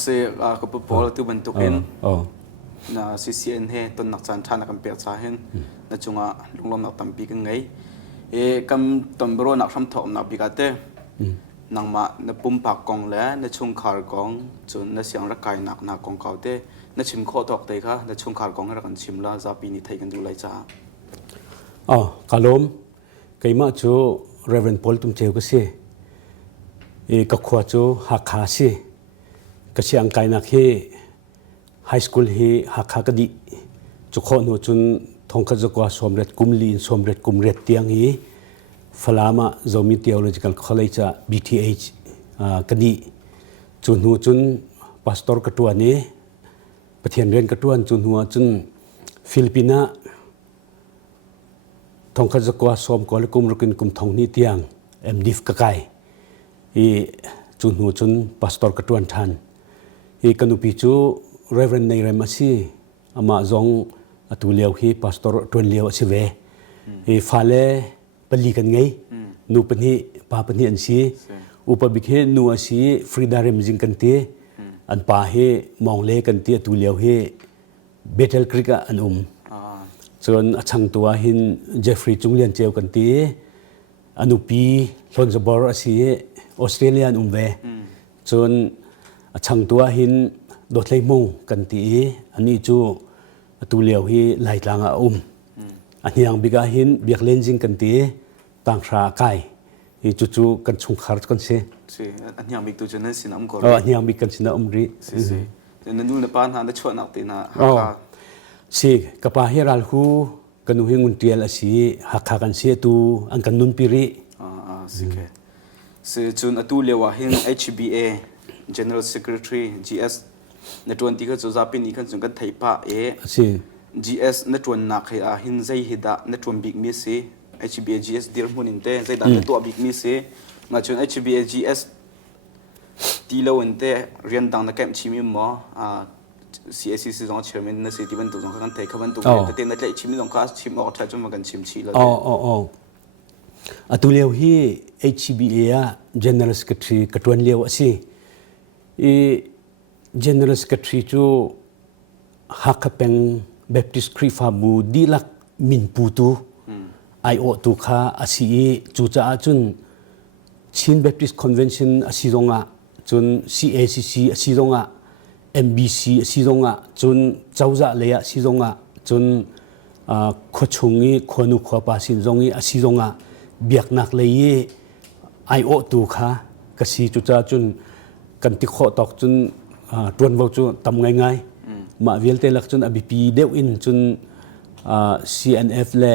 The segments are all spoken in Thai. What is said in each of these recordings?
เสกปปอลตัวบรรทุกเห็นCCN เฮต้นนักจันทร์นักการเปิดสาเห็นนั่นจงลุงลมนักตั้มปีกันไงกำต้นบรอนักทำถมนักปีกันเต้นังมาในปุ่มปากกองแล้วในช่วงขารกองจนในเสียงระกายหนักกองเก่าเต้ในชิมข้อตอกเตะค่ะในช่วงขารกองให้เรากันชิมแล้วจะปีนี้ไทยกันดูไรจ้ากาลมไกมาจูเรเวนพอลตุมเจวก็เสียก็ขวาจูหักขาเสียก็เสียงไกนักเฮไฮสคูลเฮหักขากดีจุกข้อหนูจนทงขจกว่าสมเร็จกุมลีนสมเร็จกุมเร็จเตียงฮีฟลามาจอมิเทียโลจิคัลคอลเลจ BTH กดีจนหนูจนพาสตอร์กตัวนี้ประเทศเรียนกตัวจนหัวจนฟิลิปปินาทงขจกว่าสมกอลกุมรุกินกุมทงนี้เตียงดิฟกะไกจนหัวจนพาสตอร์กตัวทันกันอุปิจูเรเวนในเรมัสีอามาจงตัวเลี้ยวฮีพาสตอร์ตัวเลี้ยวสิเวฟาเลปลีกันไงนูปนิปาปนิอันซีอุปบิเคนูอันซีฟรีดาเรมจิงกันเตอันปาเฮมองเลกันเตตัวเลี้ยวเฮเบเทลคริกอันจนช่างตัวหินเจฟฟรีย์จุงเลียนเจียวกันเตอนุปีลอนซบอร์อันซีออสเตรเลียนเวจนช่างตัวหินดดเลยมงกันตีอันนี้จูตัวเลี้ยวฮีไหลทางอันนี้ยังบิกาหินเบียกเลนจิงกันตีต่างชาไก่จู่ๆกันชงคาร์กันเสียอันนี้ยังบิกตัวจนั้นสินะก่อนอันนี้ยังบิกกันสินะรีแต่นั่นดูในปานหาได้ชวนนักตีนะสิกับปาเฮรัลฮูกันดูหิงุนเตียลสิหักกันเสียตัวอันกันนุนปิริสิแค่สิจนตัวเลี้ยวหิน HBA General Secretary GS ในตัวนี้ก็จะจับเป็นอีกขั้นส่วนกันไทยป่ะGS ในตัวนักหินใจหิดะในตัวบิ๊กมิสซี่ HBA GS เดียร์มุนินเต้ใจดันในตัวบิ๊กมิสซี่มาจน HBA GS ตีเลวันเต้เรียนดังในแคมป์ชิมิมCSC สองเชื่อมันในสิ่งที่บรรทุกสองกันไทยเขาบรรทุกแต่เต้นในใจชิมิสองคัสชิมออกใช้จนมากันชิมชีแล้วตัวเลี้ยวที่ HBA General Secretary กระทรวงเลี้ยวสิGeneral Secretary จูฮักเป็น Baptist คริฟาบูดีลักมินปูตูไอโอตุขาอาศัยจูจ้าจุนชิน Baptist Convention อาศัยตรงอ่ะจุน CACC อาศัยตรงอ่ะ MBC อาศัยตรงอ่ะจุนเจ้าจ่าเลยอาศัยตรงอ่ะจุนขวดชงงี้ขวนุขวปาสินตรงงี้อาศัยตรงอ่ะเบียกนักเลยไอโอตุขากษีจูจ้าจุนกันติขอตอกจุนตรวนว่าจุนทำง่ายๆมาเวลเตลักจุนอบิปีเดวินจุนCNF เล่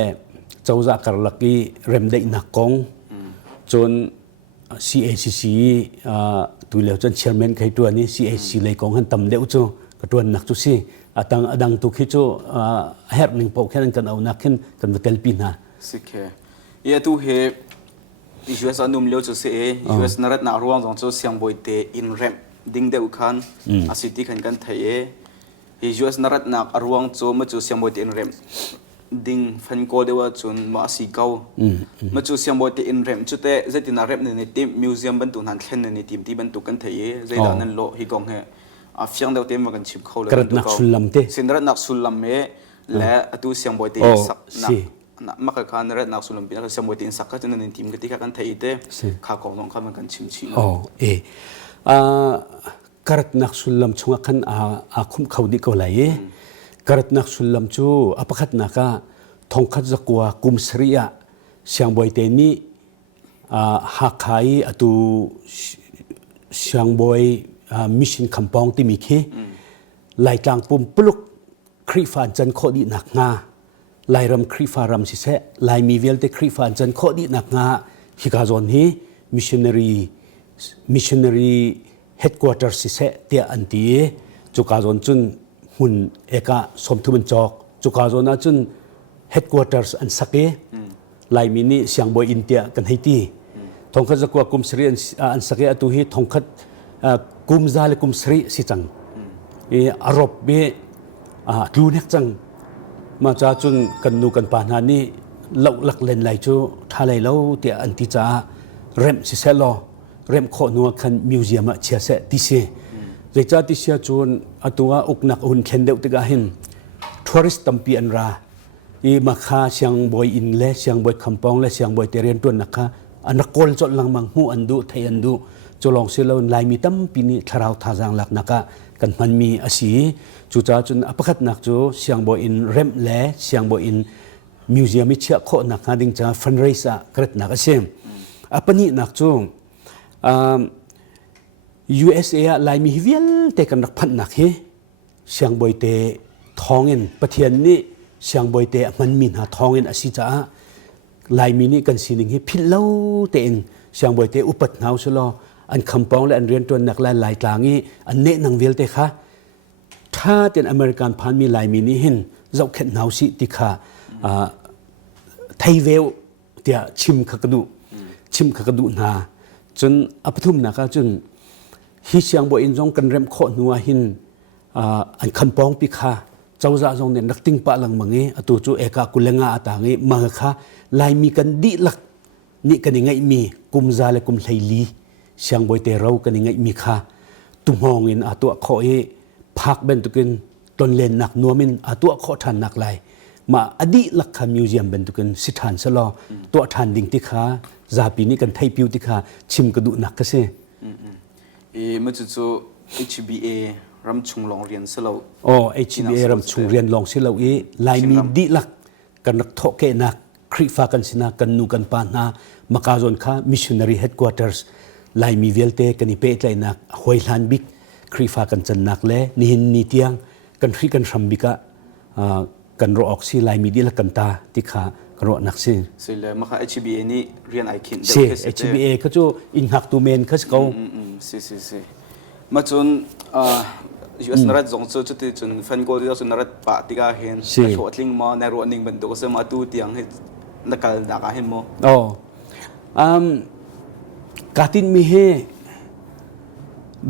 เจ้าจากการลักกี้เริ่มได้นักกองจน CACC ตัวเลี้ยวจนเชียร์แมนใครตัวนี้ CACC เลยกองหันทำเดี๋ยวจุกระตัวนักจุสิดังตุกิจุเฮร์นิ่งพอแค่นั้นกันเอานักขึ้นกันมาเตลปีน่ะสิเคเยตุเฮUS อันนุ่มเลี้ยวจุสิ US นรัตนาร่วงจงจุเสียงบอยเตอินเรมดิ้งเดียวกันอาศัยที่กันไทยUS นรัตนักอรวงโจมาจูเสียงบอยตินเรมดิ้งฟันโกเดว่าจนมาสีเก่ามาจูเสียงบอยตินเรมจุดเตะเจตินาเรมในทีมมิวเซียมบรรทุกนันเทนในทีมที่บรรทุกกันไทยเจดานันโลฮิกองเฮอาฟิยังเดียวเต็มมากันชิบเขาเลยบรรทุกเขาสินรัตนักสุลลัมเมและตัวเสียงบอยติสักนักมักการรัตนักสุลลัมเปียเสียงบอยติสักก็จะในทีมกันที่กันไทยเตะข้ากองน้องข้ามันกันชิมชีการนักสุลลัมช่วงกันคุ้มเขาดีกว่าเลยการนักสุลลัมจูอภัทนักทองคัดจักว่ากุมสริยะเสียงบอยเตนี่หักไข่ตัวเสียงบอยมิชชันคำปองที่มีขี้ไล่กลางปุ่มปลุกคริฟานจันโคดีหนักงาไล่รำคริฟารำสิเสไล่มีเวลเตคริฟานจันโคดีหนักงาฮิกาจอนฮีMissionary headquarters สิเสเตียอันตีจุกาจนจุนหุ่นเอกาสมทุบันจอกจุกาจนจุน headquarters อันสักเอไลมินิเสียงบอยอินเดียกันให้ตีทองคัดจักว่ากุมสรีอันสักเอตุฮีทองคัดกุมซาเลกุมสรีสิจังอารบเบดูเน็กจังมาจ้าจุนกันนูกันปานานี่เล่าหลักเล่นไหลจูท่าไหลเล่าเตียอันติจ้าเรมสิเซลโลเริ่มโคนัวคันมิวเซียมเชียเสติเซ ใจจ้าที่เชียจูนอตัวอุกนักหุ่นเข็นเดวติกาหินทัวริสตัมปีอันราอีมาคาเชียงบอยอินเล่เชียงบอยคำปองเล่เชียงบอยเตเรียนตัวนักค่ะอันนักกอลจดลังมังหูอันดูไทยอันดูจะลองเสียแล้วลายมีตั้มปีนี้ทาราวทาจางหลักนักกันมันมีอาศีจูจ้าจนอภิคัตนักจูเชียงบอยอินเรมเล่เชียงบอยอินมิวเซียมเชียโคนักฮะดิ้งจ้าฟันเรซ่ากระดนักเสียมอภินี้นักจู USA ลายมีเวียลแต่กันนักพันนักเฮเชียงบอยเตทองเงินประเทศนี้เชียงบอยเตมันมีหาทองเงินอาศีจ้าลายมีนี่กันสิ่งที่พิลเล่าเต็นเชียงบอยเตอุปัตนาวสโลอันคำปองและอันเรียนตัวนักลายกลางนี้อันเนนังเวลเตค่ะถ้าเป็นอเมริกันพันมีลายมีนี่เห็นเราแค่นาวสิติค่ะไทยเวลเดียชิมขกระดูนาจนอภิทุมนะคะจนฮิเชียงบอยอินจงกันเริ่มโคนัวหินอันคำปองปีค่ะเจ้าจะจงเนี่ยนักติ้งปะหลังมังเอตัวจูเอกากุเลงาต่างเอมังค่ะลายมีกันดีหลักนี่กันยังไงมีกุมซาและกุมไทลีเชียงบอยเตเรากันยังไงมีค่ะตุ้มหองอินตัวข้อเอพักเป็นตุกินตนเล่นหนักนัวมินตัวข้อทันหนักลายมาอดีหลักค่ะมิวเซียมเป็นตุกินสิทานสลอตัวทันดิ่งที่ค่ะซาปีนี้กันไทยพิวที่ค่ะชิมกระดูหนักก็เซ่มันจะจู่ HBA รำชุงลองเรียนสิเราHBA รำชุงเรียนลองสิเราลายมีดีหลักกันนักทอกเกนักคริฟ้ากันสินะกันนูกันปานามาคาจนค่ะ Missionary Headquarters ลายมีเวลเตกันนิเปตไลนักหอยลันบิกคริฟ้ากันจันนักเล่นิหินนิเตียงกันฟรีกันรัมบิกะกันรอออกสิลายมีดีหลักกันตาที่ขากระโดดนักสิสิเลยมาค่ะ HBA นี่เรียนไอคินสิ HBA เขาจะอินหักตูเมนเขาจะเขาสิมาจนUS นรัฐสงฆ์จุดที่จนฟันโกที่เราจนนรัฐปะที่ก็เห็นโฉดลิงมาในรัวนิ่งเป็นตัวก็เสมาตู้เตียงให้นักการนักเห็นมั้งกาตินมีเฮ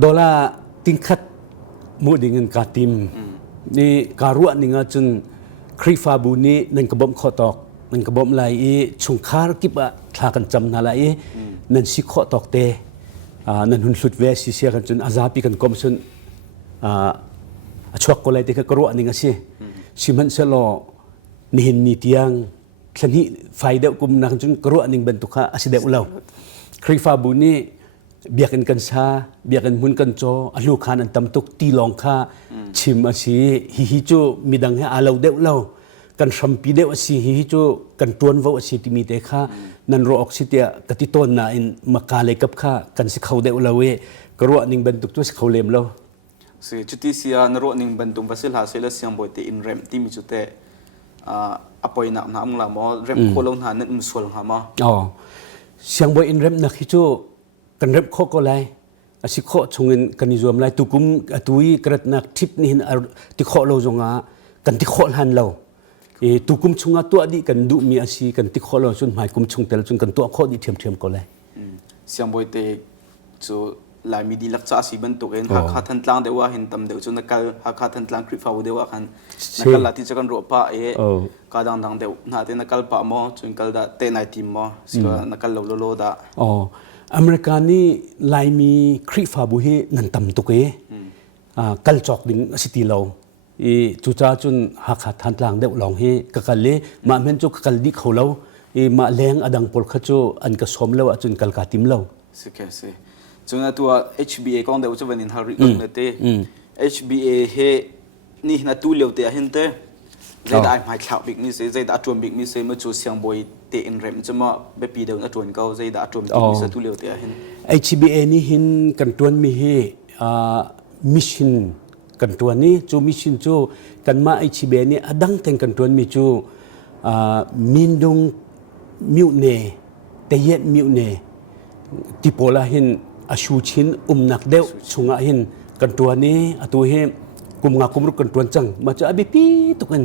ดอลลาร์ติงคัดมูดิ่งกาติมนี่การัวนิ่งจนคริฟาบุนีนั่นกระบอกข้อตอกนั่นกระบอกลายชุงคาร์กิบะทากันจำนาลายนั่นสิข้อตอกเตนั่นหุ่นสุดเวสิเสียกันจนอาซาปีกันกรมชนชวกก็เลยที่กระโดดนี่ไงสิมันเสลอนี่เห็นนี่เตียงฉันนี่ไฟเดียวกุมนักจนกระโดดนี่เป็นตุกะอาศัยเดียวเราคริฟาบุนีเบียกันกันชาเบียกันหุ่นกันโจอลูกขานอันตำตุกตีลองค่าชิมอาศัยฮิโจมีดังให้อาเราเดียวเรากันสัมปีเดียวอาศัยฮิโจกันตวนว่าอาศัยที่มีเด็กค่านั่นรอออกซิเตียกติต้นน่ะอินมาคาเลยกับข้ากันสิเขาเดวลาเวกระโดดนิ่งเป็นตุกตัวสิเขาเลี้ยมเราสิจุดที่เสียนรกนิ่งเป็นตุกภาษาลาวเสียเสียงบ่อยแต่อินเรมที่มีจุดแต่อภัยหนักนะมึงละมอเรมโคลงหานั่นมุสลิมหามาเสียงบ่อยอินเรมนักฮิโจกันเรมโคก็เลยอาศิโคชงเงินกันนิยมเลยตุกุมตุยกระนักทิพนี่ที่โคเราจงอากันที่โคหันเราตุกุมชงอาตัวดีกันดูมีอาชีกันที่ข้อเราจนหมายกุมชงแต่ละจนกันตัวข้อดีเทียมก็เลยเสียงบ่อยแต่จูลายมีดีลักษณะสีบรรทุกเห็นหากขาดทันตลังเดียวเห็นตำเดียวจนนักการหากขาดทันตลังคลิปฟ้าเดียวกันนักการลัทธิจะกันรัวป้าการดังเดียวนาเตนักการป้าหม้อจนการเตนไอทีมหม้อสิก็นักการโลดาอเมริกานี่ลายมีคลิปฟ้าบุเฮนันตำตุกกัลจอกดิ่งสิติเราจุจ้าจนหากขาดทันตลังเดียวลองเฮกักเลมาเมนจุกัลดิเขาเรามาแรงอดังปอลขจูอันกระสมเราจนกัลกาติมเราสิแค่สิจนตัว HBA ก็เดี๋ยวจะเป็นอินฮาริกันเต้ HBA เฮนี่น่าตู้เลี้ยวเตะเห็นเต้ใจได้หมายข่าวบิ๊กนี่สิใจได้จวนบิ๊กนี่สิมาจูเสียงบอยเตะอินเรมจะมาไปปีเดียวน่าจวนเขาใจได้จวนบิ๊กนี่สิตู้เลี้ยวเตะเห็น HBA นี่เห็นกันจวนมีเฮมิชชันกันจวนนี่จูมิชชันจูกันมา HBA นี่อดังแต่งกันจวนมีจูมินดงมิวเน่เตยะมิวเน่ที่โพลาเห็นอาชูชินนักเดวชงอาเห็นกันตัวนี้ตัวเห็นกุมงากุมรุกกันตัวจังมาจะอภิปีตุกัน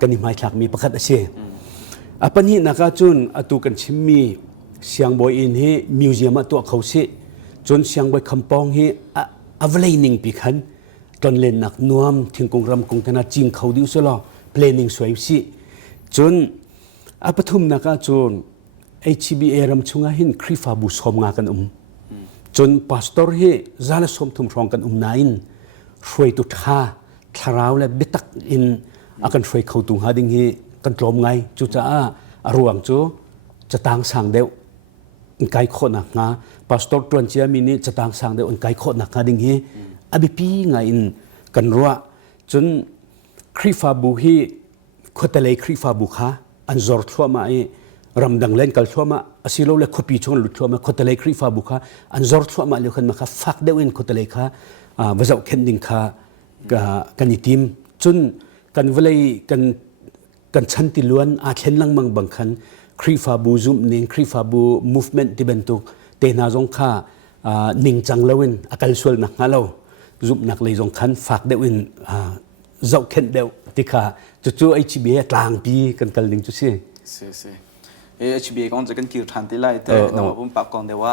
กันนิมายหลักมีประคัตอาเซียปัญหานักจุนตัวกันชิมมีเสียงบอยอินเฮมิวเซียมตัวเขาเสียจนเสียงบอยคำปองเฮอเวลนิ่งปีขันตอนเล่นนักนวมถึงกงรำกงธนาจิงเขาดิวสลอเพลนิ่งสวยสิจนปฐุมนักจุนHBA รำชงหินคริฟาบุสอมงากัน จนพาสตอร์ฮีซาลสมทุมรองกันนายนช่วยตุท่าทาราวและบิตักอินอากันช่วยเขาตุงหาดิ่งฮีกันตรมไงจูจ้าอารวงจูจะต่างสั่งเดียวไกลโคนักงาพาสตอร์ตวนเชียมินี่จะต่างสั่งเดียวไกลโคนักงาดิ่งฮีอบิปีไงอินกันรัวจนคริฟาบูฮีขดทะเลคริฟาบูขาอันจอร์ทัวมาไอรำดังเล่นกัลทัวมาอสิโลเลคปีชงลุทัวมาขดทะเลคริฟาบูขาอันจอร์ทัวมาเลี้ยวขันมาค่ะฟักเดวินขดทะเลขาวะเจ้าเข็นดิงขากันอีทีมจนกันเวลัยกันชันติล้วนอาเข็นลังมังบังคันคริฟาบูซุมนิงคริฟาบูมูฟเมนต์ที่เป็นตุกเตนาจงขานิงจังเลวินอากัลสวลนักงาเลวซุมนักเลยจงขันฟักเดวินเจ้าเข็นเดวที่ขาจู่ๆไอชีบีตลางปีกันกัลดิงจุดสิHBA ก็จะกันคิวทันทีไล่แต่น้องผมปากก่อนเดี๋ยวว่า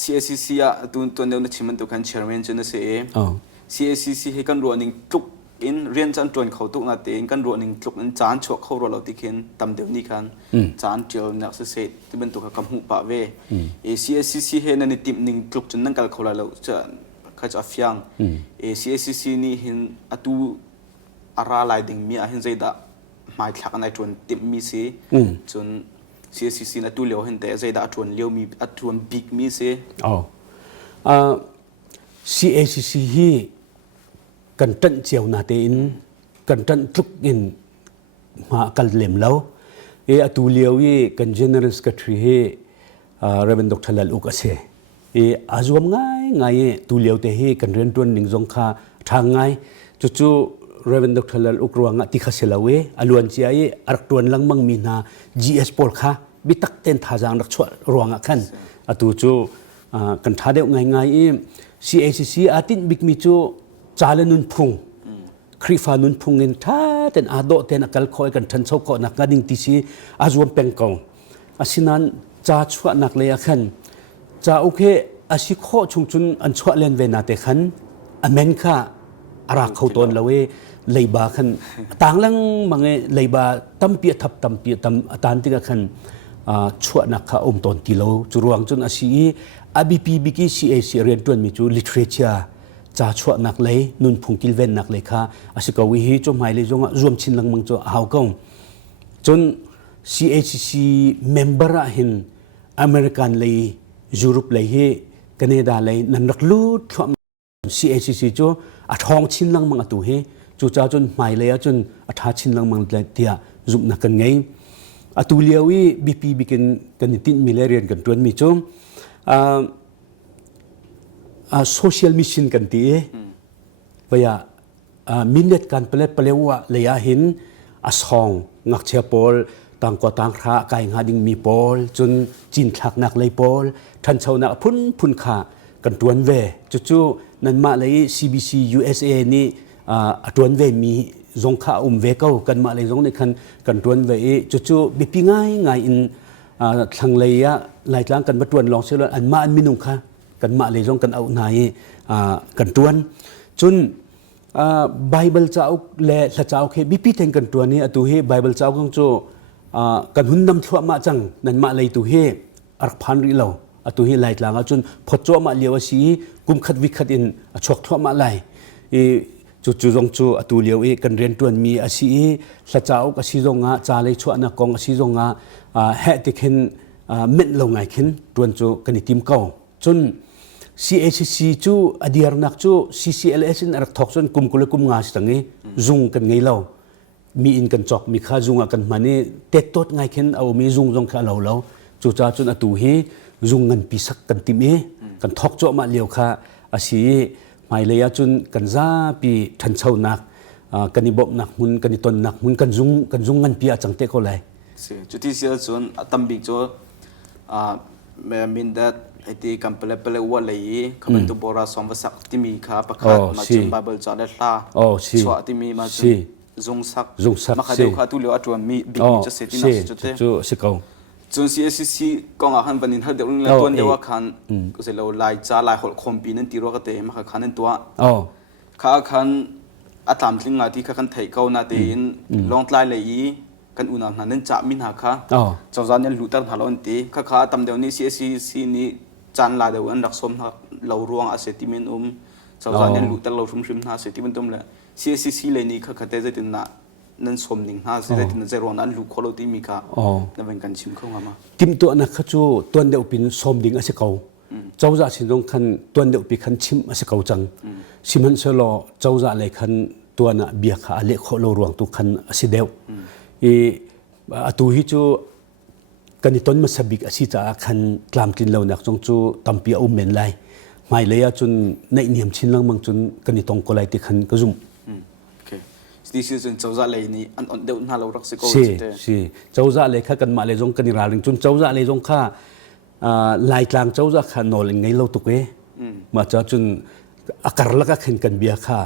CACC อ่ะตัวเดียวในชิมันตัวกันเชียร์แมนจนเสีย CACC ให้กันรัวนิ่งทุกอินเรียนจันทร์เขาตุกนาเตงกันรัวนิ่งทุกนั้นจานชั่วเข้ารอเราที่เข็นตำเดียวนี้กันจานเจียวนักเสียที่เป็นตัวกับคำหูปะเวCACC ให้นันติมนิ่งทุกจนนั่งกันเขาเราจะเขาจะฟังCACC นี่เห็นอตูอาราลายดิ่งมีเห็นใจดาหมายถึงในจวนติมมีสิจน CACC นัตูเลี้ยวเห็นแต่ใจดาจวนเลี้ยวมีจวนบิ๊กมีสิCACC ฮีกันตันเจียวนาเตอินกันตันทุกอินมากันเล่มแล้วอตูเลียวยี่กัน General Secretary ฮีเรเวนดร. ลอุกเสอาจวมง่ายตูเลียวเตฮีกันเรียนตัวหนึ่งจงคาทางง่ายจู่ๆเรเวนดร. ลอุกรวงติขเสลาเวอลวนเจียอักตวนลังมังมีนา GS พอลค่ะบิตักเต็นท่าจางรักชวรวงขันอตูจู่กันท่าเดียวง่ายCACC อาทิตย์บิ๊กมิจูจาเลนุนพุงคริฟานุนพุงเงินท่าเต็นอาโดเต็นอักลคอยกันทันเช้าก่อนนักการดิ่งที่ซีอาจวมเป็นกองอาศินันจ่าชัวนักเลยขันจ่าโอเคอาศิโคชุงจุนอันชัวเลนเวนาเตขันอเมริกาอารักเขาตนละเวเลยบาขันต่างลังมังเอเลยบาตั้มเปียทับตั้มเปียตั้มตานติกขันชัวนักข้าอมตนกิโลจุรวงจุนอาศิอาบีพีบิกิCACเรียนตัวมีจูลิเทเรเชียจ่าชัวนักเลยนุนพุงกิลเวนนักเลยค่ะอาศิกาวิฮีจงหมายเลยจงรวมชินลังมังจูหาวกงจน CACC เมมเบอร์หินอเมริกันเลยยุโรปเลยเฮแคนาดาเลยนันรักลูดทำ CACC จูอัฐองชินลังมังอตุเฮจูจ้าจนหมายเลยจนอัฐาชินลังมังเลยเตียจุบนักกันไงอตุเลียวีบีพีบิกันกันตินมิเลเรียนกันตัวมีจูsocial mission กันตีว่ามินเนตกันเปล่าเปล่าเลยหินอาสองนักเชียร์ปอลต่างกว่าต่างคราไก่งาดิ่งมีปอลจนจีนทักนักเลยปอลท่านชาวนาพุ่นขากันตวนเวจู่ๆนั่นมาเลย CBC USA นี่ตวนเวมีจงข้าเวเก้ากันมาเลยจงในคันกันตวนเวจู่ๆบิปีง่ายอินทางเลยหลายครั้งกันมาตวนลองเชื่ออันมาอันมินุงค่ะกันมาเลยจงกันเอาไหนกันตวนจนไบเบิลเจ้าและละเจ้าเคบิปีเทงกันตัวนี้ตัวเฮไบเบิลเจ้าของโจกันหุ่นนำทั่วมาจังนั่นมาเลยตัวเฮอักพันริเราตัวเฮหลายครั้งจนพอโจมาเลียวสีกุมขัดวิขัดอินชกทั่วมาเลยจู่จงโจตัวเลียวกันเรียนตัวมีอาชีละเจ้าอาชีจงจ่าเลยชั่วนักกองอาชีจงแห่ติเข็นเม็ดลงไงเข็นตัวโจกันติมเก่าจนCACC จูอดียร์นักจู CCLS นรักทอกจนกุมกุลกุมงาสตังเงจุงกันไงเล่ามีอินกันจอกมีข้าจุงกันมาเนี่ยเต็ดต้นไงเข็นเอามีจุงจงข้าเราจู่จ้าจนอตูเฮจุงเงินปีสักกันติมเอกันทอกจ่อมาเลี้ยวข้าอาศัยหมายเลยจนกันซาปีทันเช่านักกันนิบนักมุนกันนิตนนักมุนกันจุงเงินปีอาจังเตะเขาเลยจุดที่เสียจนตั้มบิ๊กจูมินดัดไอ้ที่กันเปล่าว่าเลยเขาเป็นตัวโบราณสมบัติที่มีข้าประกาศมาจนไบเบิลจาร์เดล่าสวดที่มีมาจนจงสักมาขาดูข้าตุเลียวจวนมีบิ๊กมีจะเสร็จที่นั่นจุดเตะจน CACC กองอาหารบันินเขาเดี๋ยวเรื่องตัวเดียวว่าคันก็เสร็จแล้วลายจ้าลายหดคอมปีนั่นตีรัวก็เตะมาขาคันนั่นตัวข้าคันอาตามทิ้งงานที่ข้าคันไทยเก่านาเตนลองลายเลยกันอุณหภูมินั้นจะมินหาค่ะจอมจานยันหลุดตามหาเราอันตีข้าตำเดียวนี้ CACC นี้ จานลาเดียวอันรักสมนะเรารวงอาเซติเมนเจ้าจานยันลุตเราชุมชิมนะเซติเมนตุมเลย CCC เลยนี่เขาเตะจะตินนะนั่นสมนิ่งนะเซตินจะรวงนั้นลุกคนเราที่มีค่ะนั่นเป็นการชิมเข้ามาทีมตัวนักขจูตัวเดียวเป็นสมดิ่งอาเซเขาเจ้าจะสินตรงคันตัวเดียวเป็นคันชิมอาเซเขาจังชิมันเชลอเจ้าจะเลยคันตัวน่ะเบียขาเล็กเขาเรารวงตุคันอาเซเดียวตัวฮิจูกันต้นมาสบิกอาศิจะคันกลามกินเราหนักจงจูตั้มปีอุ้มเมนไลไม่เลยจนในเนียมชินลังมังจนกันตรงก็เลยที่คันกระซุ่มโอเคที่สิ่งเจ้าจะเลยนี่อันเดียวน่าเรารักสิโก้สิเจ้าจะเลยข้ากันมาเลยจงกันราลิงจนเจ้าจะเลยจงข้าลายกลางเจ้าจะข้านอลิงไงเราตุกมาจะจนอาการละก็ขึ้นกันเบียข้า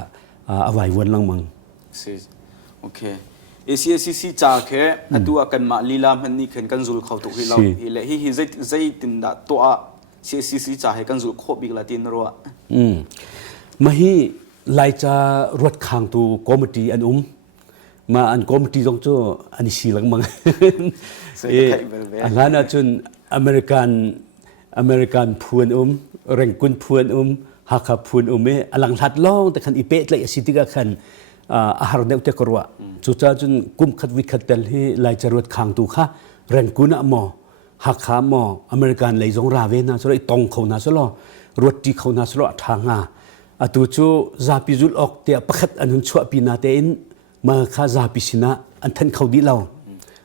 เอาไว้วันลังมังโอเคCCC จ่าแค่ตัวกันมาลีลามันนี่เข็นกันจุลเขาตุกให้เราเลยฮิใจตินดาตัว CCC จ่าให้กันจุลโคบิกลาตินรัวมาฮีไล่จะรถข้างตัวคอมมิตี้อันมาอันคอมมิตี้ตรงจูอันนี้สิลังมังอันนั้นจนอเมริกันพูนแรงกุนพูนฮักขับพูนอันหลังทัดล่องแต่คันอีเป๊ะเลยสิติกาคันอาหารเด็กเตกรัวจุดจ้าจนกุมขัดวิคัดเตลให้ไล่จรวดข้างตัวข้าแรงกุนอะหมอหักขาหมออเมริกันเลยจงราเวนะสระตองเขานะสระรวดที่เขานะสระทางตัวจูซาปิจุลออกเตะประคัดอันหุ่นชัวปีนาเตอินมาข้าซาปิสินะอันทันเขาดีเรา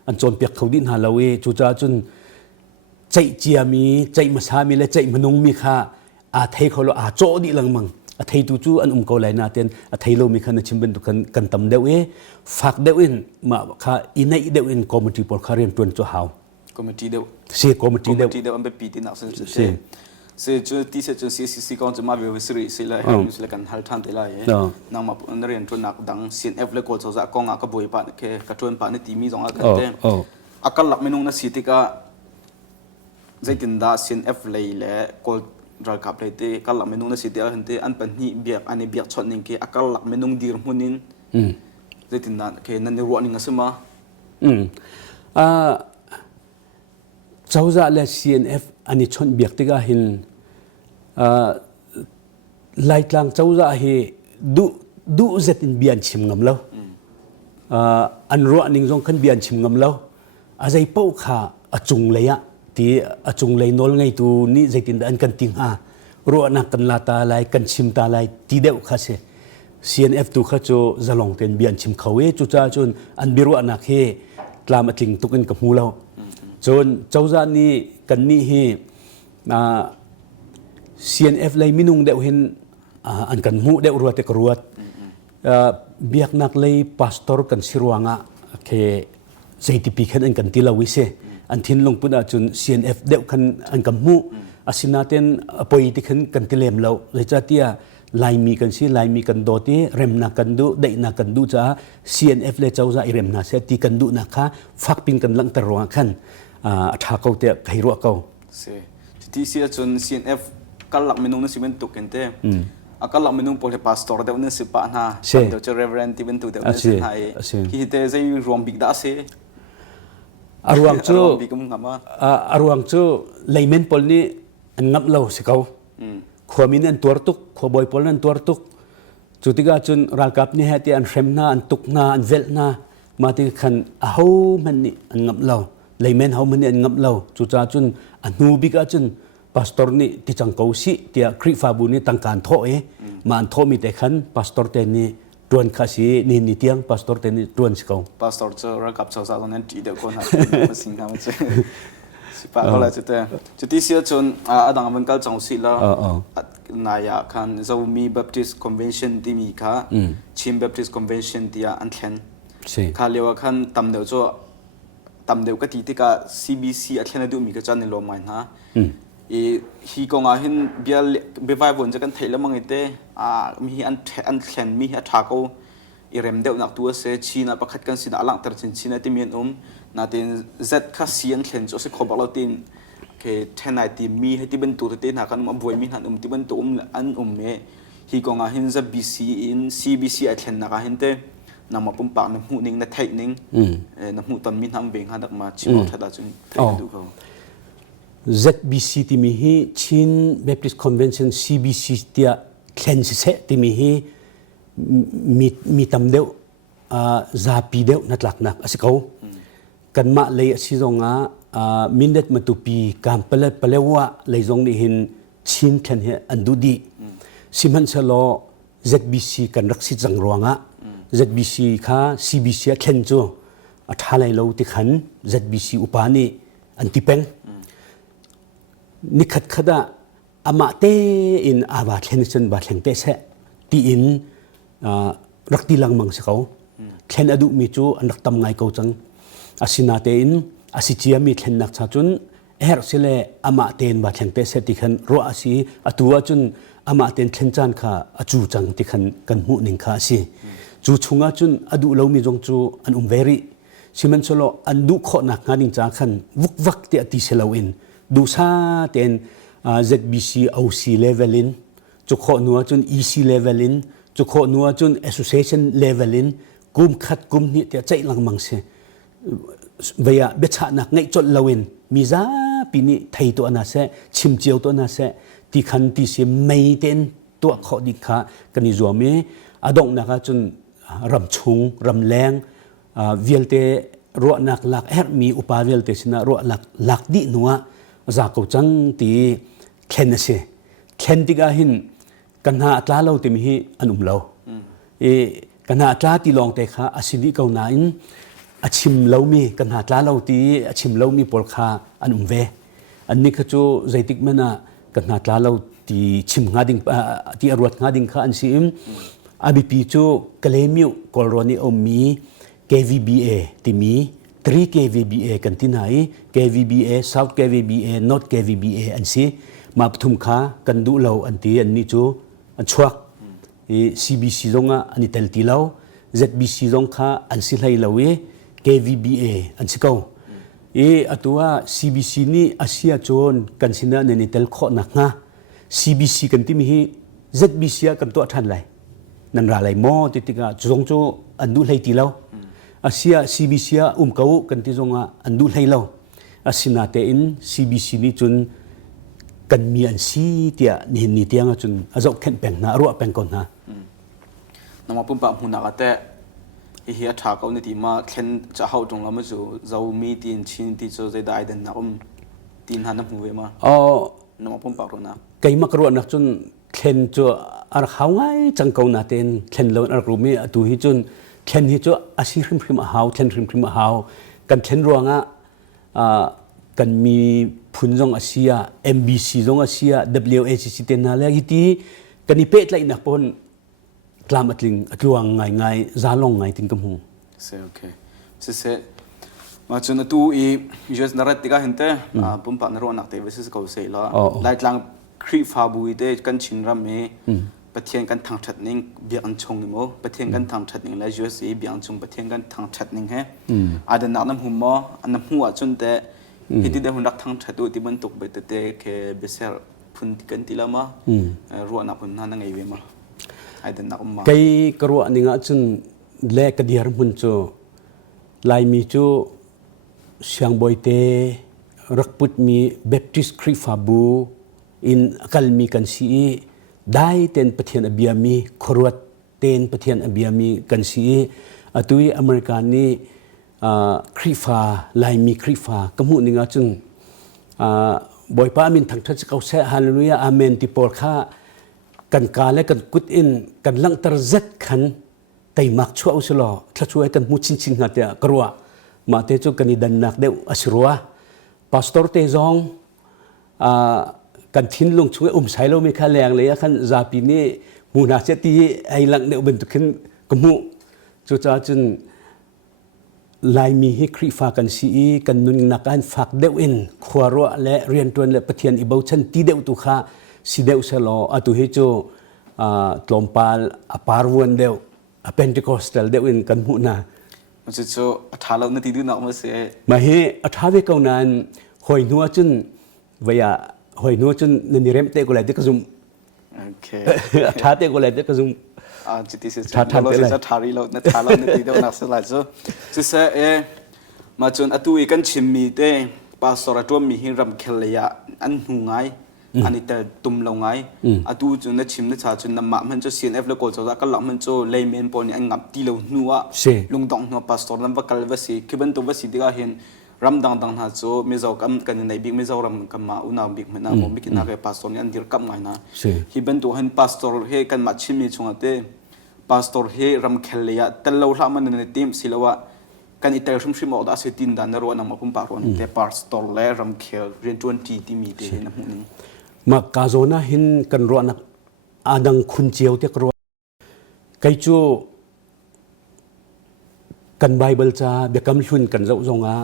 อันจนเปียกเขาดินหาเราจุดจ้าจนใจเจียมีใจมาสามีและใจมนุงมีข้าอาเทเขาเราโจดีหลังมังอาทิตย์ตัวจูอันเขาเลยนาเต็นอาทิตย์เรามีขนาดชิมเป็นตัวกันตำเดวิฟักเดวินมาข้าอินัยเดวินคอมมิตี้พอลคาเรียนตัวตัวหาวคอมมิตี้เดวคอมมิตี้เดวอันเป็นปีที่นักศึกษาเสียจุดที่เสียจุด CCC ก็จะมาวิวสิริสิเลยสิเลยกันฮัลทันเตลัยนั่งมาเรียนตัวนักดัง CNF เลยก็จะกองก็บวยปานแค่กระชวนปานในทีมีสองอันเต็มอาการหลักเมนูนั้นสิที่ก็ใจตินดา CNF เลยแหละก็รักกับเลยที่การหลักเมนูนั้นสิที่อันที่อันเป็นนี่เบียกอันนี้เบียกชนนิ่งแค่อาการหลักเมนูดีร์มุนินใจตินดาแค่นั่นในรัวนิ่งสิมาเจ้าจะเล่น CNF อันนี้ชนเบียกที่ก็เห็นไล่กลางเจ้าจะเห็นดูเจ็ดเบียนชิมงำแล้วอันรัวนิ่งจงขันเบียนชิมงำแล้วอาศัยเป้าขาจุงเลยที่จุงเลยนอลไงตัวนี้ใจตินอันกันติงรัวนักกันลาตาไลกันชิมตาไลที่เดียวข้าเส CNF ตัวข้าโจจะลองเป็นเบียนชิมเขาจุดจ้าจนอันบิรัวนักเฮกลามติงตุกันกับหูเราจนเจ้าจานี่กันนี่เฮCNF เลยมินุงเดวเห็นอันกันหูเดวรัวเตกรัวเบียกนักเลยพาสตอร์กันสิรวงเคใจติปีขันอันกันติลาวิเซอันทิ้งลงปุ่นจน CNF เดวขันอันกันหูอาศินาเตนปอยติขันกันติเลมเราเลยจ้าเตียลายมีกันสิลายมีกันโดตีเรมนักกันดูได้นักกันดูจ้า CNF เลยเจ้าจ้าเรมนักเสตีกันดูนักค่ะฟักปิงกันลังตรวงขันถ้าเขาเตะใครรัวเขาที่เสียจน CNF กันหลักเมนูนั้นสิเป็นตุกันเต้กันหลักเมนูพอเลยพาสตอร์เดี๋ยวนั้นสิปะนะเดี๋ยวจะ Reverend ที่เป็นตุเดี๋ยวนั้นสิให้ที่เตะจะรวมบิ๊กดาเซ่อารวงจูอารวงจูไลเมนพอลนี่งับเราสิเขาขวามินอันตัวตุกขวาบอยพอลอันตัวตุกจุดที่ก็จนรักกับนี่ฮะที่อันเฟรมนาอันตุกนาอันเวลนามาที่ขันเอามันนี่อันงับเราไลเมนเอามันนี่อันงับเราจุดจ้าจนอันนูบิกจนพาสตอร์นี่ที่จังเขาสิที่คริฟาบุนี่ตั้งการโทมาอันโทมีแต่ขันพาสตอร์เตนี่ตวนข้าสินี่เตียงพาสตอร์เตนี่ตวนสิเขาพาสตอร์จะรักกับชาวสาวนั้นที่เดียวกันนะมาสิงห์มันจะสิปะก็เลยจุดที่เสียจนดังมันก็จังสิแล้วนายคันจะมี Baptist Convention ที่มีค่ะชิม Baptist Conventionที่อันเทนค่ะเรียกว่าคันตำเดียวจ้ตำเดียวก็ที่ก็ CBC อันเทนดูมีก็จะในโลกใหม่นะฮีกงอาหินเบียเบวายบนจะกันเทลมังเตมีอันเทนมีอันทากูอีเรมเดียวนักตัวเสียชีน่ะประคัดกันสิน่ะหลังตระชินชีน่ะที่มีนาทีเจ็ดข้าเสียนเทนจะสิขบเราตีนเคเทนไอตีมีให้ที่เป็นตัวตีนหากันมาบวยมีหันที่เป็นตัวอันเมฮีกงอาหินจะ BC อิน CBC อันเทนนักอาหินเตนำมาปุ่มปากน้ำหูนิ่งน้ำไทยนิ่งน้ำหูตอนมีน้ำเบ่งหันออกมาชิมเอาทัดจุนเทนดูเขา ZBC ที่มีให้ชิน Baptist Convention CBC เตียเคลนเซที่มีให้มีตำเดียวซาปีเดียวนัดหลักนักสิเขากันมาเลยสิจงมินเด็ดมาตุปีการเปลว่าเลยจงนี่เห็นชินเคลนเฮอันดูดีสิมันสโล ZBC กันรักสิจังรวงZBC ค่ะ CBC เคลนจูท้าเลยเราที่ขัน ZBC อุปานีอันที่เป็นนิคัดขดาอามาเตอินอาบาเทนเซนบาเทนเตเซตีอินรักตีลังมังสเขาเทนอดุมีจูอันรักตำไงเขาจังอาศินาเตอินอาศิจียมีเทนนักชาจุนเฮร์สิเลอามาเตนบาเทนเตเซติขันรัวอาศิอตัวจุนอามาเตนเทนจันข้าอจูจังติขันกันมุนิงข้าสิจูชุงอาจุนอดุเรามีจงจูอันเวรีสิมันสโลอันดุขอนักงานิงจาขันวุกวักเตอติเซลาวินดูซาเตนZBC OC levelin จุขอนัวจน EC levelin จุขอนัวจน Association levelin กุมขัดกุมนี่เตใจลังมังเสเวียเบชานักไงจดลาวินมีซาปีนี้ไทยตัวน่าเสชิมเจียวตัวน่าเสที่ขันที่เสียไม่เต็นตัวขอดิขากันนิจวมีอดงนักจนรำชุงรำแรงเวียลเตรัวนักหลักมีอุปาเวียลเตสินะรัวหลักดินัวจากกูจังตีเคนเสเคนติกาหินกันหาตลาเราเต็มที่อันเรากันหาตลาที่ลองแต่ข้าอาศิดิเกาหนาอินอาชิมเรามีกันหาตลาเราตีอาชิมเรามีปอลคาอันเวอันนี้ก็จูใจติกมันนะกันหาตลาเราตีชิมงาดิงตีอรวดงาดิงข้าอันซิมอาบิปีจูกเลมิวกอลโรนีอมี KVBA ที่มี3 KVBA กันที่ไหน KVBA South KVBA North KVBA อันซีมาปฐุมค้ากันดูเราอันที่อันนี้จูอันชัว CBC ตรงอันนี้เตลตีเรา ZBC ตรงค้าอันสิไลเราKVBA อันสิเขาอัตัว CBC นี่อาเซียโจนกันสินะในนี้เตลข้อนักนะ CBC กันที่มี ZBC กันตัวทันไรนั่นอะไรมอติติกาจงโจอันดูไลตีเราอาเซีย CBC เขากันที่จงอันดูให้เราอาศินาเตอิน CBC นี่จนกันมีอันซีเตียนี่นี่เตียงจนอาจจะแข่งแบ่งนะรัวแบ่งก่อนนะน้องมาปุ่มปะหุ่นนักแต่เฮียถากเอาในที่มาแข่งจะเข้าตรงแล้วมาจู่เรามีตีนชินที่จะได้เดินนักตีนหันน้ำหูเวมาน้องมาปุ่มปะรู้นะไก่มากรัวนักจนแข่งจะอะไรเขาไงจังเกาหน้าเต็นแข่งเราอะไรรู้ไหมตัวที่จนเช่นที่จะอาศิริมพริมหาวเช่นริมพริมหาวกันเช่นรวงกันมีพุนจงอาเซีย MBC จงอาเซีย WACC เต็นนั่นแหละที่กันนี่เป็ดเลยนักปนกลามอัดลิงอัดลวงไงซาลงไงติงกำหงโอเคเสมาจนตัวอียูเอสนารัตติกาเห็นเต้ปุ่มปะนรวนักเตวิสเขาเสียละไล่กลางครีฟาบุยเตกันชินรำเมประเทศกันทางชัดนิ่งเบียงชงนี่มั้งประเทศกันทางชัดนิ่งและยูเอสเบียงชงประเทศกันทางชัดนิ่งเฮอาจจะนักน้ำหุ่มมั้งอันน้ำหัวจนแต่ที่ได้หุ่นรักทางชัดตัวที่มันตกไปแต่แค่เบสเซอร์พุ่นกันทีละมั้งรัวนักหุ่นนั่นไงเว้ยมั้งอาจจะนักมั้งไก่กรัวนี่งั้นจนเล่กระเดียร์หุ่นจูลายมีจูเชียงบอยเตรักพุทธมีเบปติสครีฟาบูอินกัลมีกันซีได้เต็นประเทศอเบียมีครัวเต็นประเทศอเบียมีกันซีตุยอเมริกันนี่ครีฟาลายมีครีฟากมุนิงาจึงบอยป้ามินทั้งทัศเขาเสฮาเลลูยาอาเมนที่ปอลข้ากันกาและกันกุดอินกันลังตรเจ็ดขันแต่มักชั่วอุสลอถ้าช่วยกันมุชินชิงหัดเตะกรัวมาเตจุกันนิดันนักเดวอสรัวพาสตอร์เตจองกันทิ้งลงช่วยใช้เราไม่ค่าแรงเลยขันซาปีนี้มูนาเจตีไอหลังเดียวเป็นตุขึ้นกมุจุจ้าจนลายมีให้ครีฟากันซีกันนุนนักการฝากเดวินขวารัวและเรียนตัวและปะเทียนอิบาวชันตีเดวตุขาสีเดวเซลอตุเฮโจตลอมปาลอปาร์วันเดวเพนติคอสเตลเดวินกันมุนามันจะโจท้าเราในที่ดูนักมาเสียมาเฮท้าเวกเอานั้นหอยนัวจนเวียหอยนัวจนนิเรมเตกุเลเตกซุมท้าเตกุเลเตกซุมจิตติเสียท้าเราจะท้ารีเราท้าเราในที่ดูนักสลายโจจะเสียมาจนอตุยกันชิมมีเต pastor atwa mi hi ram khelya an hu ngai ani ta tum lo ngai atu chu na chim na cha chu na ma man chu CNF le kol cha ka lam man chu layman pon ni an ngap ti lo nuwa lungdong no pastor lam va kal va si kiban to va si diga hen ram dang dang ha chu mi zo kam kan nei big mi zo ram kam ma una big mena mo mi kina ke pastor ni an dir kam ngai na hi ban to hen pastor he kan ma chimi chunga te pastor he ram khelya tel lo hla man ne team silawa kan itel shum shim oda se tin dan ro na ma pum pa ron te pastor le ram khel ren 20 ti mi te na mu ni ma ka zona hin kan ro na adang khun chiao te ro kai chu kan bible cha be kam hlun kan zo zonga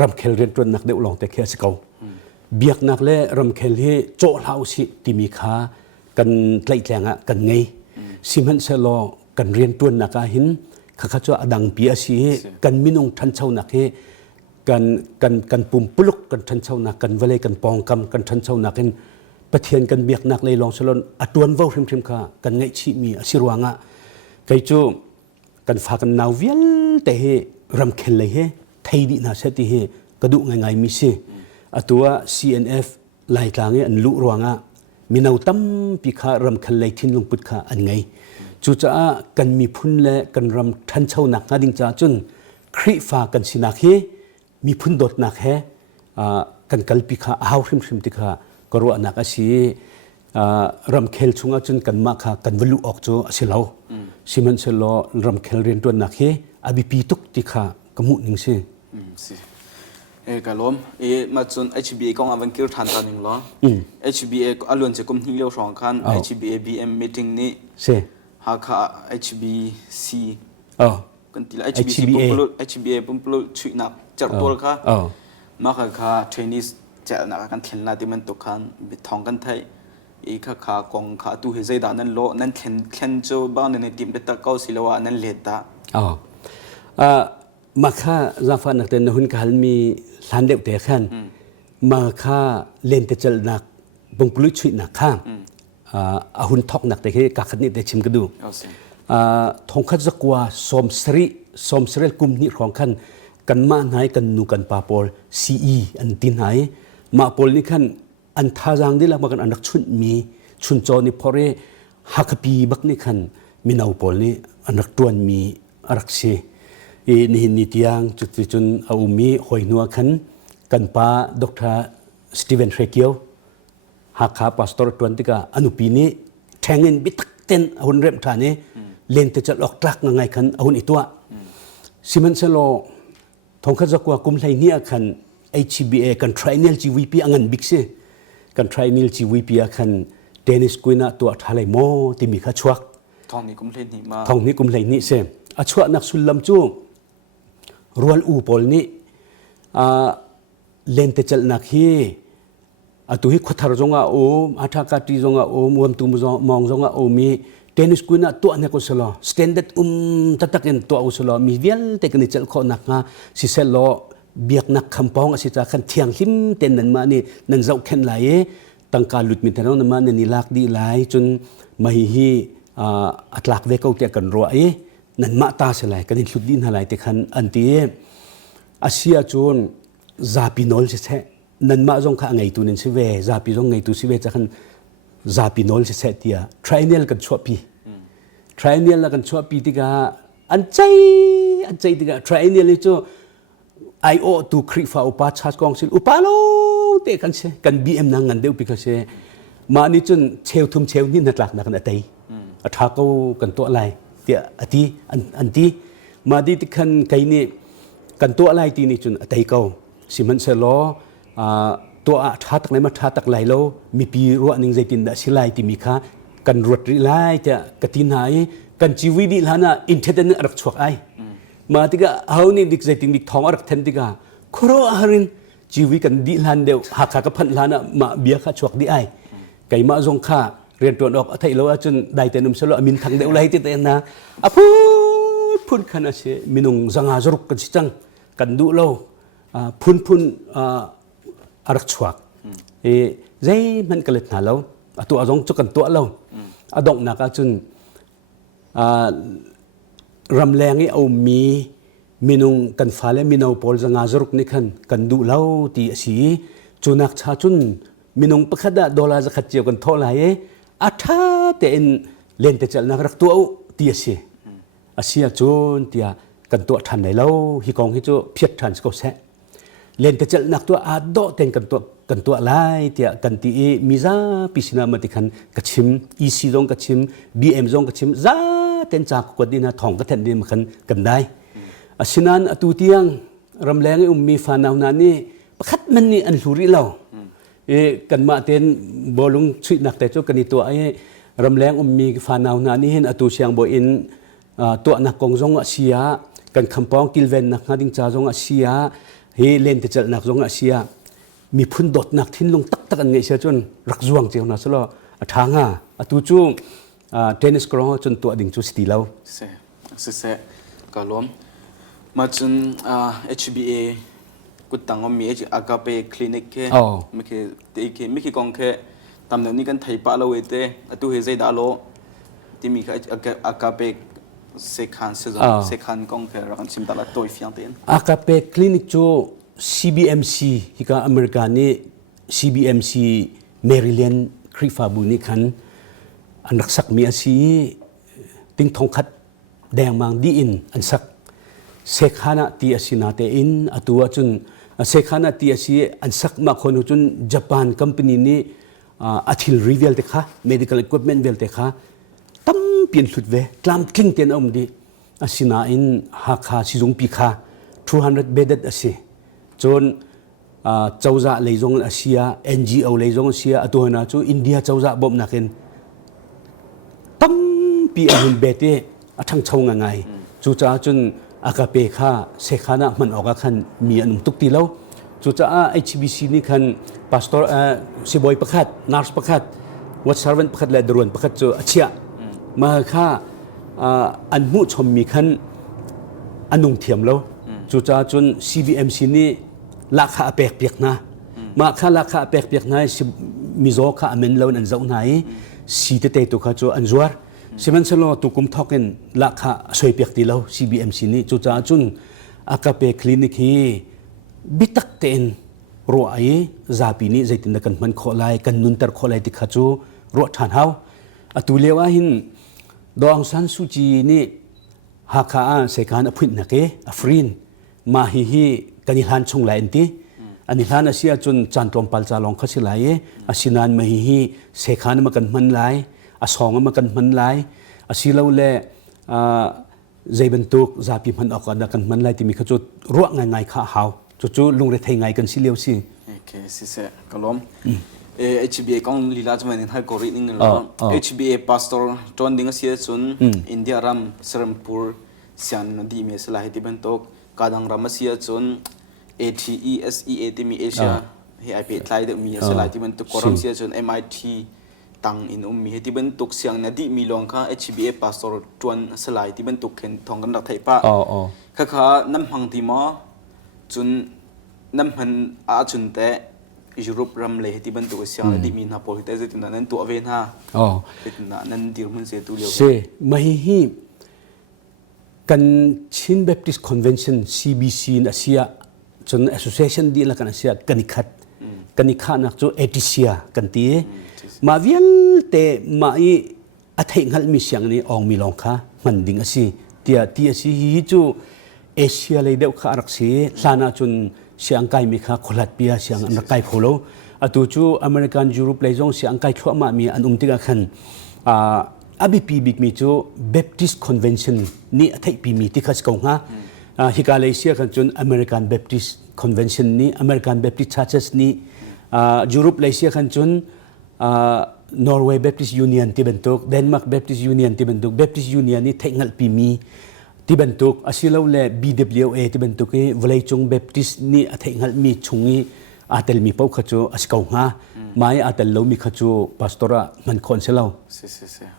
ram khel ren tron nak de ulong te khe sikau biak nak le ram khel hi cho lau si ti mi kha kan tlai tlenga kan ngei simhan se lo kan rian tron naka hin kha kha cho adang pi asi kan minung than chau nak he kan pum puluk kan than chau nak kan vale kan pong kam kan than chau nak hin pathian kan biak nak le long salon atuan vo hrim hrim kha kan ngai chi mi asirwanga kai chu kan fa kan naw vial te he ram khel le he thei di na se ti he kadu ngai ngai mi se atua CNF lai tlange an lu ruanga minau tam pi kha ram khel le thin lung put kha an ngai chu cha kan mi phun le kan ram than chau nak na ding cha chun khri fa kan sinak he mi phun dot nak he kan kalpi kha ahaw hrim hrim ti kha karo anak asi ram khel chunga chun kan ma kha kan valu ok chu asilo siman selo ram khel ren ton nak he abi pi tuk ti kha kamu ning se si kalom ma chun HBA kong avan kir than taning lo HBA alon che kum hing lo rong khan HBA BM meeting ni se ha kha HBC kan tila HBA pumplo chui na char tol kha ma kha Chinese cha na kan thlna ti man to khan bi thong kan thai kha kha kong kha tu he zai da nan lo nan thlen cho ba ne tim ta kau silawa nan le ta ma kha zafa nak ten hun kal mi hlan deu te khan ma kha len te chal nak pumplo chui na kha hun thok nak te ke ka khat ni te chim ka du thong khat zakwa som srel kum ni rong khan kan ma nai kan nu kan pa pol CE an tin hai ma pol ni khan an tha jang dila ma kan anak chun mi chun cho ni phore hakapi bak ni khan minau pol ni anak tuan mi arak se ni ni tiang chun au mi hoi nuwa khan kan pa Dr. Steven Rekio hakha pastor tuan tika anupi ni thengin bitak ten hun rem thane len te chal ok tlak ngai khan ahun itwa siman selo thongkha zakwa kum lai ni akhan HBA kan triennial GVP angan bikse kan triennial GVP akhan tennis kuina to thalai mo timi kha chuak thong ni kum lai ni se achwa nak sulam chu rual u pol ni len te chal nak hi atu hi khothar zonga o atha ka ti zonga o muam tu mong zonga o mi tennis kuina to ane ko selo standard tatakin to au selo mi vial tekni chal kho nak nga si selo biak nak khampong asi ta khan thiang hlim ten nan ma ni nan zau khen lai tangka lut mi tano na ma ni lak di lai chun mahi hi atlak ve ko te kan ro ai nan ma ta se lai kan hlut din halai te khan anti asia chun zapinol se nan ma jong kha ngai tu nin si ve zapi jong ngai tu si ve cha khan zapinol se tia triennial kan chopi triennial la kan chopi tiga an chai tiga triennial chu I ought to create for upa charge council upalo te kan se kan BM nang ngan deu because ma ni chun cheu thum cheu ni na tlak na kan atai atha ko kan to lai tia ati anti ma di ti khan kai ni kan to lai ti ni chun atai ko siman se lo to a tha tak lai ma tha tak lai lo mi pi ro ning zaitin da silai ti mi kha kan rot ri lai ta katin hai kan chiwi di lana inteten arak chuak ai ma tiga hauni dik zaitin dik thong arak then tiga khoro harin chiwi kan di lan deu hakha ka phan lana ma bia kha chuak di ai kai ma jong kha rian ton ok athai lo chun dai tenum selo amin thang deu lai ti te na phun khana se minung zanga zoruk kan sichang kan du lo phun arak chuak zai man kalet na lo atu azong chu kan to lo adong na ka chun ramleng au mi มินงกันฟ้าและมินเอาพอลจะงาจรุกนี่ขันกันดูเล่าตีสีจุนักชาจุนมินงประคดดอลลาร์จะขัดเจียวกันเท่าไหร่อาท่าแต่เอ็นเล่นแต่จะนักรักตัวตีสีอาเซียจุนตีกันตัวทันไหนเล่าฮิกองฮิโจเพียรทันสก็เสเล่นแต่จะนักตัวอาโดเต็งกันตัวไรตีกันตีมิซาพิชนามาติคันกัดชิมอีซีจงกัดชิมบีเอ็มจงกัดชิมจ้าเต็นจากกวดดินทองก็แทนดินมากันได้อาชินันอตูเตียงรำแรงมีฟานาวนานี่ประคัดมันนี่อันสุริเรากันมาเต็นบอลงชุดนักแต่เจ้ากันนี่ตัวรำแรงมีฟานาวนานี่เห็นอตูเชียงบอินตัวนักกองจงอาเซียกันคำปองกิลเวนนักงาดิงจ่าจงอาเซียเฮเลนเตจนักจงอาเซียมีพุ่นดดนักทิ้นลงตักกันไงเสียจนรักจวงเจ้าหน้าสละทางอตูจูเทนนิสกรองจนตัวดิ่งจูสตีเราเสกาล้มมาจนHBAกุดตังว่ามีอากาเปคลินิกแค่ไม่เคยตีแค่ไม่เคยกองแค่ตำแหน่งนี้กันไทยปะเราเต้ตัวเฮใจดาโลที่มีอากาเปเซคันเซคันกองแค่เราชิมตลาดตัวฟิอังเต้นอากาเปคลินิกจู CBMC ฮิกาอเมริกานี่ CBMC แมริแลนด์คริฟาบูนี่คันอันรักสักมีอาชีติงทองคัดแดงมังดีอินอันสักเซคานาตีอาชีนาเตอินอตัวจุนเซคานาตีอาชีอันสักมาคนจุนญี่ปุ่นคอมพานีนี่อาทิลรีเวลเตค่ะ medical equipment เวลเตค่ะตั้มเปลี่ยนสุดเวกลามคลิงเตียนอมดีอาชีนาอินฮักฮาซิจงปีค่ะ200 bedded อาชีจนเจ้าจ่าเลยจงอาเซีย NGO เลยจงอาเซียตัวนั้นจูอินเดียเจ้าจ่าบ่มนักเองตั้มปีอันเบเต้ทั้งเช่าง่ายจูจ่าจนอากาเปค่าเสกขานะมันออกกันมีอันตุกตีแล้วจุดจ้าHBCนี่คันพาสตอร์สิบอยประคัดนาร์สประคัดวัดสารวันประคัดและดรวนประคัดจูเชียมาค่าอันมุชมมีคันอันนุ่งเทียมแล้วจุดจ้าจน CBMC นี่ราคาเปียกนะมาค่าราคาเปียกนะมิโซค่าอเมนแล้วอันเจ้าไหนสีเตตุค่าจูอันจวร์สิมันสโลตุกุมทอกินราคาสวยเปียกตีแล้ว CBMC นี่จุดจ้าจุนอากาเปคลินิกฮีบิตักเต็นรัวไอซาปีนี้ใจตินกันมันขอลายกันนุนตรขอลายติดขจูรัวทานเฮาอตุเลวะหินดองซันซูจีนี่ฮักอาเสกานอภินนักเออฟรินมาฮีกันนิฮันชงลายอันตีอันนิฮันอาเซียจนจันทร์ตอมปัลจาลองขัดสิลายอาศินานมาฮีเสกานมากันมันลายอาสองมากันมันลายอาศิลาเลใจบรรทุกซาปีมันออกกันมันลายที่มีขจูรัวง่ายๆข้าเฮาจู่ๆลุงเรทไงกันสิเลียวสิโอเคสิเสกล้มHBA กองลีลาจมันให้กอรินิ่งแล้ว HBA pastor จวนดิ้งเสียส่วนอินเดียรัมสรัมปูร์เซียนนดีมีสลายที่บรรทุกการดังรัมเสียส่วน ATESEA ที่มีเอเชียให้ IP ไลด์มีสลายที่บรรทุกกอรัมเสียส่วน MIT ตังอินมีที่บรรทุกเสียงนดีมีลองค่ะ HBA pastor จวนสลายที่บรรทุกเห็นทองกันรักไทยป้าค่ะน้ำพังที่มอจนน้ำมันอาจุนแต่ยุโรปรำเลยที่บรรทุกเสียงที่มีนาโปลิเตสที่นั้นตัวเวนฮะเป็นนั้นที่มันเสียตัวเดียวเสียไม่ฮีกันชินเบปติสคอนเวนชั่น CBC อาเซียจน Association ดีละกันอาเซียกันนิคัดนักจูเอติเซียกันตีมาเวียนแต่มาอีอัฐิงัลมีเสียงนี้ออกมีลองค่ะมันดิ่งอาเซียที่อาเซียฮีจูเอเชียเลยเดียวข้ารักษีลานาจนเสียงไก่มีข้าขลัดเปียเสียงอันไก่โผล่อตูจูอเมริกันยุโรปเลยจงเสียงไก่ทั่วมามีอันติกาขันอาบีปีบิกมีจูเบปติสคอนเวนชั่นนี่ไทยปีมีที่ข้าสกงฮะฮิกาเลเซียกันจนอเมริกันเบปติสคอนเวนชั่นนี่อเมริกันเบปติสชาร์เชสนี่ยุโรปเลยเซียกันจนนอร์เวย์เบปติสยูเนียนที่บรรทุกเดนมาร์กเบปติสยูเนียนที่บรรทุกเบปติสยูเนียนนี่ไทยงัลปีมีที่บรรทุกอาศิลาเล BWA ที่บรรทุกนี่วลัยจงเบปติสนี่อาทิตย์งัลมีชงนี่อาเตลมีเป้าขจูอาสกาวงาไม่อาเตลเรามีขจูพาสตอร์มันคอนเซลา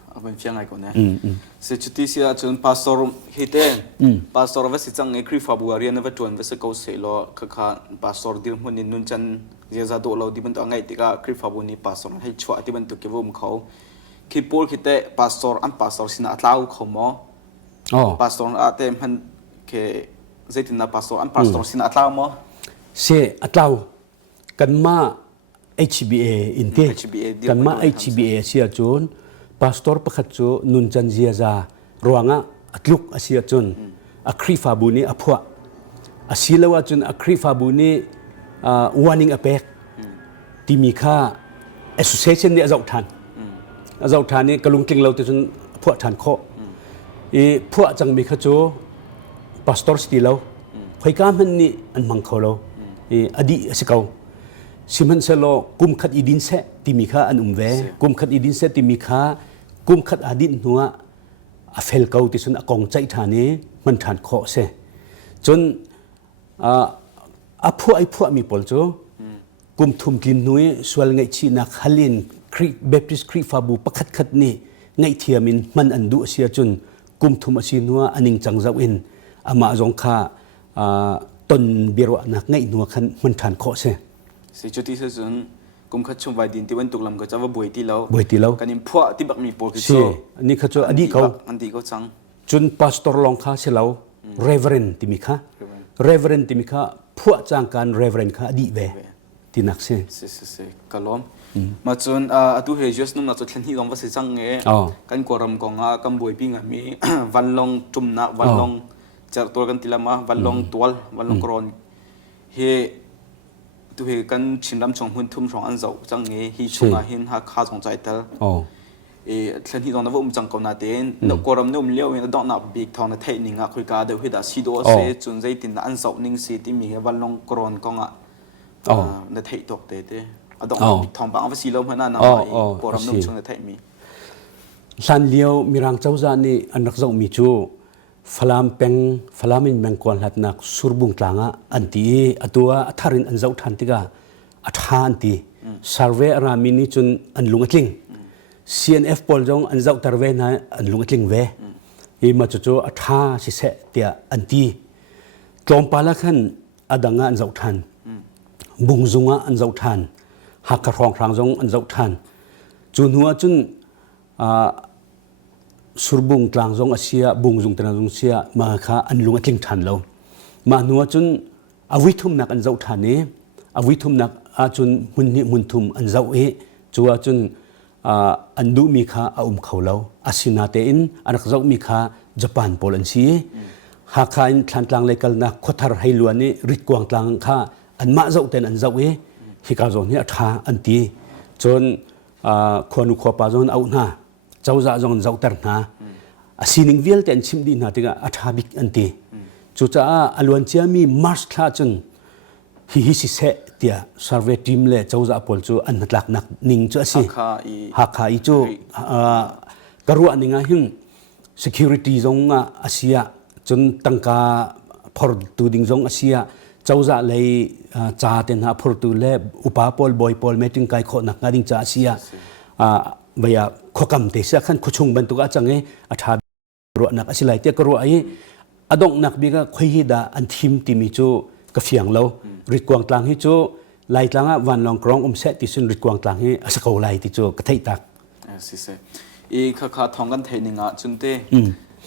เอาเป็นเพียงไงก่อนนะเสร็จจุดที่เสียจนพาสตอร์ฮิตเต้พาสตอร์ว่าสิจังไงคริฟาบัวเรียนว่าจวนว่าสกาวเซลข้าพาสตอร์ดิมมันนุนจันเจ้าตัวเราที่บรรทุกไงที่ก็คริฟาบุนี่พาสตอร์ให้ช่วยที่บรรทุกเก็บวุ้มเขาคิดปูคิดเต้พาสตอร์อันพาสตอร์สินะอัตลาวเขาหมอพาสตอร์อาเต้มันเค zai tin na pastor sin atlaw mo se atlaw kan ma HBA inte kan ma HBA sia chun pastor pakhat chu nun chan zia za ruanga atluk asia chun akri fabu ni aphwa asilawa chun akri fabu ni warning apek timi kha association ni azau than ni kalung tling lo te chun phwa than kho e phwa chang mi kha chu pastor sti lo khoi ka man ni an mang kho lo e adi asikau siman selo kum khat idin se timi kha an umve kum khat idin se timi kha kum khat adin nuwa a fel kau ti sun akong chai thani man than kho se chun a phua mi pol chu kum thum kin nui swal ngai chi na khalin baptist kri fabu pakhat khat ni ngai thiamin man andu sia chun kum thum asi nuwa aning changjau in ama jong kha ton biaruahnak ngai nuwa khan man than kho se si chuti se chun kum khat chung vai din ti wan tuklam ka chawa boi ti lo kanin phua ti bak mi pol ki so ni kha chu adi ko andi ko chang chun pastor long kha se lo reverend ti mi kha phua chang kan reverend kha adi ve ti nak se kalom ma chun atu he just num na chu thlen hi dong wa se chang nge kan koram ko nga kam boi pi nga mi vanlong tumna vanlong char tor kan tilama vanlong tual vanlong kron he tu he kan chinlam chong hun thum rong an zau chang nge hi chunga hin ha kha chong chai tal e thlen hi dong na wum chang ko na ten no koram num leo in dong na big thong na thai ninga khoi ka de hida si do se chun zai tin an zau ning si ti mi vanlong kron ko nga na thai tok te adong thong bang va si lo hna na mai koram num chung na thai mi san liao mirang chauza ni anak zau mi chu falamin mengkon hatnak surbung tlanga anti atua atharin anzau thantiga atha anti survey aramini chun anlungatling CNF pol jong anzau tarve na anlungatling ve e ma chu atha si se tia anti tlompala khan adanga anzau than bungjunga anzau than hakarong rang jong anzau than chunhua chun surbung tlang jong asia bungjung tang jong sia ma kha anlung atling than lo ma nuwa chun awithum nak anzau thani awithum nak a chun munni munthum anzau e chuwa chun andu mi kha aum kholo asina te in anak zau mi kha japan pol an si ha kha in thlan tlang lekal na khothar hailuani rit kwang tlang kha anma zau ten anzau e hi ka zon ni atha anti chon khonu khopa zon au na chauza jong zau tar na asining vial ten chimdi na tiga athabik anti chucha alwan chiami mars thla chun hi si se tia survey team le chauza pol chu an natlak nak ning chu asi ha kha i chu karua ninga hing security zong asia chun tangka phor tu ding zong asia chauza lei cha ten ha phor tu le upa pol boy pol meeting kai kho nak ngading cha asia baya khokam te sa khan khuchung ban tu ga change atha ro nak asilai te karo ai adong nak bi ga khoi hi da an thim ti mi chu ka fiang lo rit kwang tlang hi chu lai tlanga wan long krong se ti sun rit kwang tlang hi asako lai ti chu ka thei tak si se e kha thong kan thei ninga chunte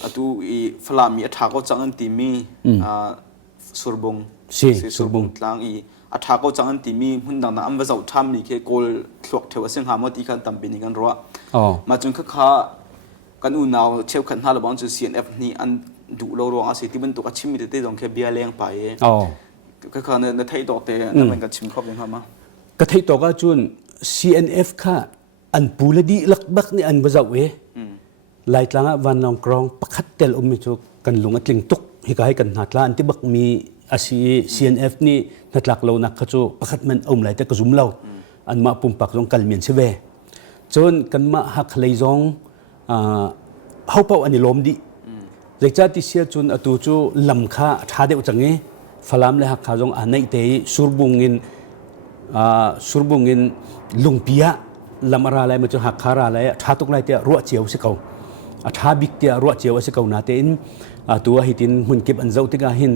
atu e flami atha ko changan ti mi surbung surbung tlang i atha ko changan ti mi hundang na am wa zau tham ni ke kol thlok thewa sing ha mo ti khan tam bin kan ro ma chung kha kan u naw cheu khan ha lo bang chu CNF ni an du lo ro a se ti ban tu ka chimi te dong ke bia leng pa e kha na thei to te na man ka chim khop ding ha ma ka thei to ga chun CNF kha an puladi lakbak ni an bazau e lai tlanga van long krong pakhat tel mi chu kan lunga tling tuk hi kai kan natla an ti bak mi asi CNF ni natlak lo nak kha chu pakhat man lai te ka zum lo an ma pum pak jong kalmian se ve chon kan ma hak lei jong hopau ani lom di zecha ti sia chun atu chu lam kha tha deu change falam le hak kha jong anai te surbungin lungpia lamara lai ma chu hak khara lai tha tuk lai te ro cheu se kau atha bik te ro cheu se kau na te in tua hitin mun kip an zau tiga hin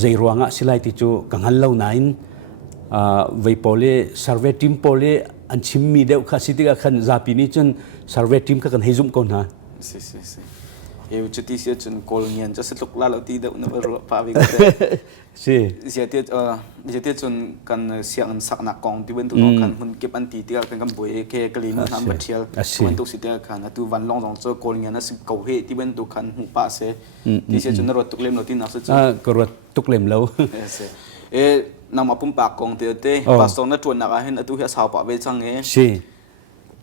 zeiruanga silai ti chu kanghal lo nain veipole survey team pole an chimmi deu kha sitiga khan zapini chun survey team ka kan hejum ko na si จุดที่เสียจนโกลเงียนจะสลุกลาเราตีเดานะว่าพาไปกัน สิเสียที่จนกันเสียงสักนักกองที่เป็นตัวกันมันเก็บอันตีเตียกันกันบ่อยแค่กลีมันทำบัตรเชียลมันตุกสิเตียกันนะตัววันลองสองเจอโกลเงียนนะสิเก่าเฮที่เป็นตัวกันหูป้าเสียที่เสียจนนรกตุกเล่มเราที่นักสุดก็รถตุกเล่มแล้วนำมาปุ่มปากกองเตียเต้ปาสอนนัดชวนนักอาเห็นตัวเหี้ยสาวปะเวจังเง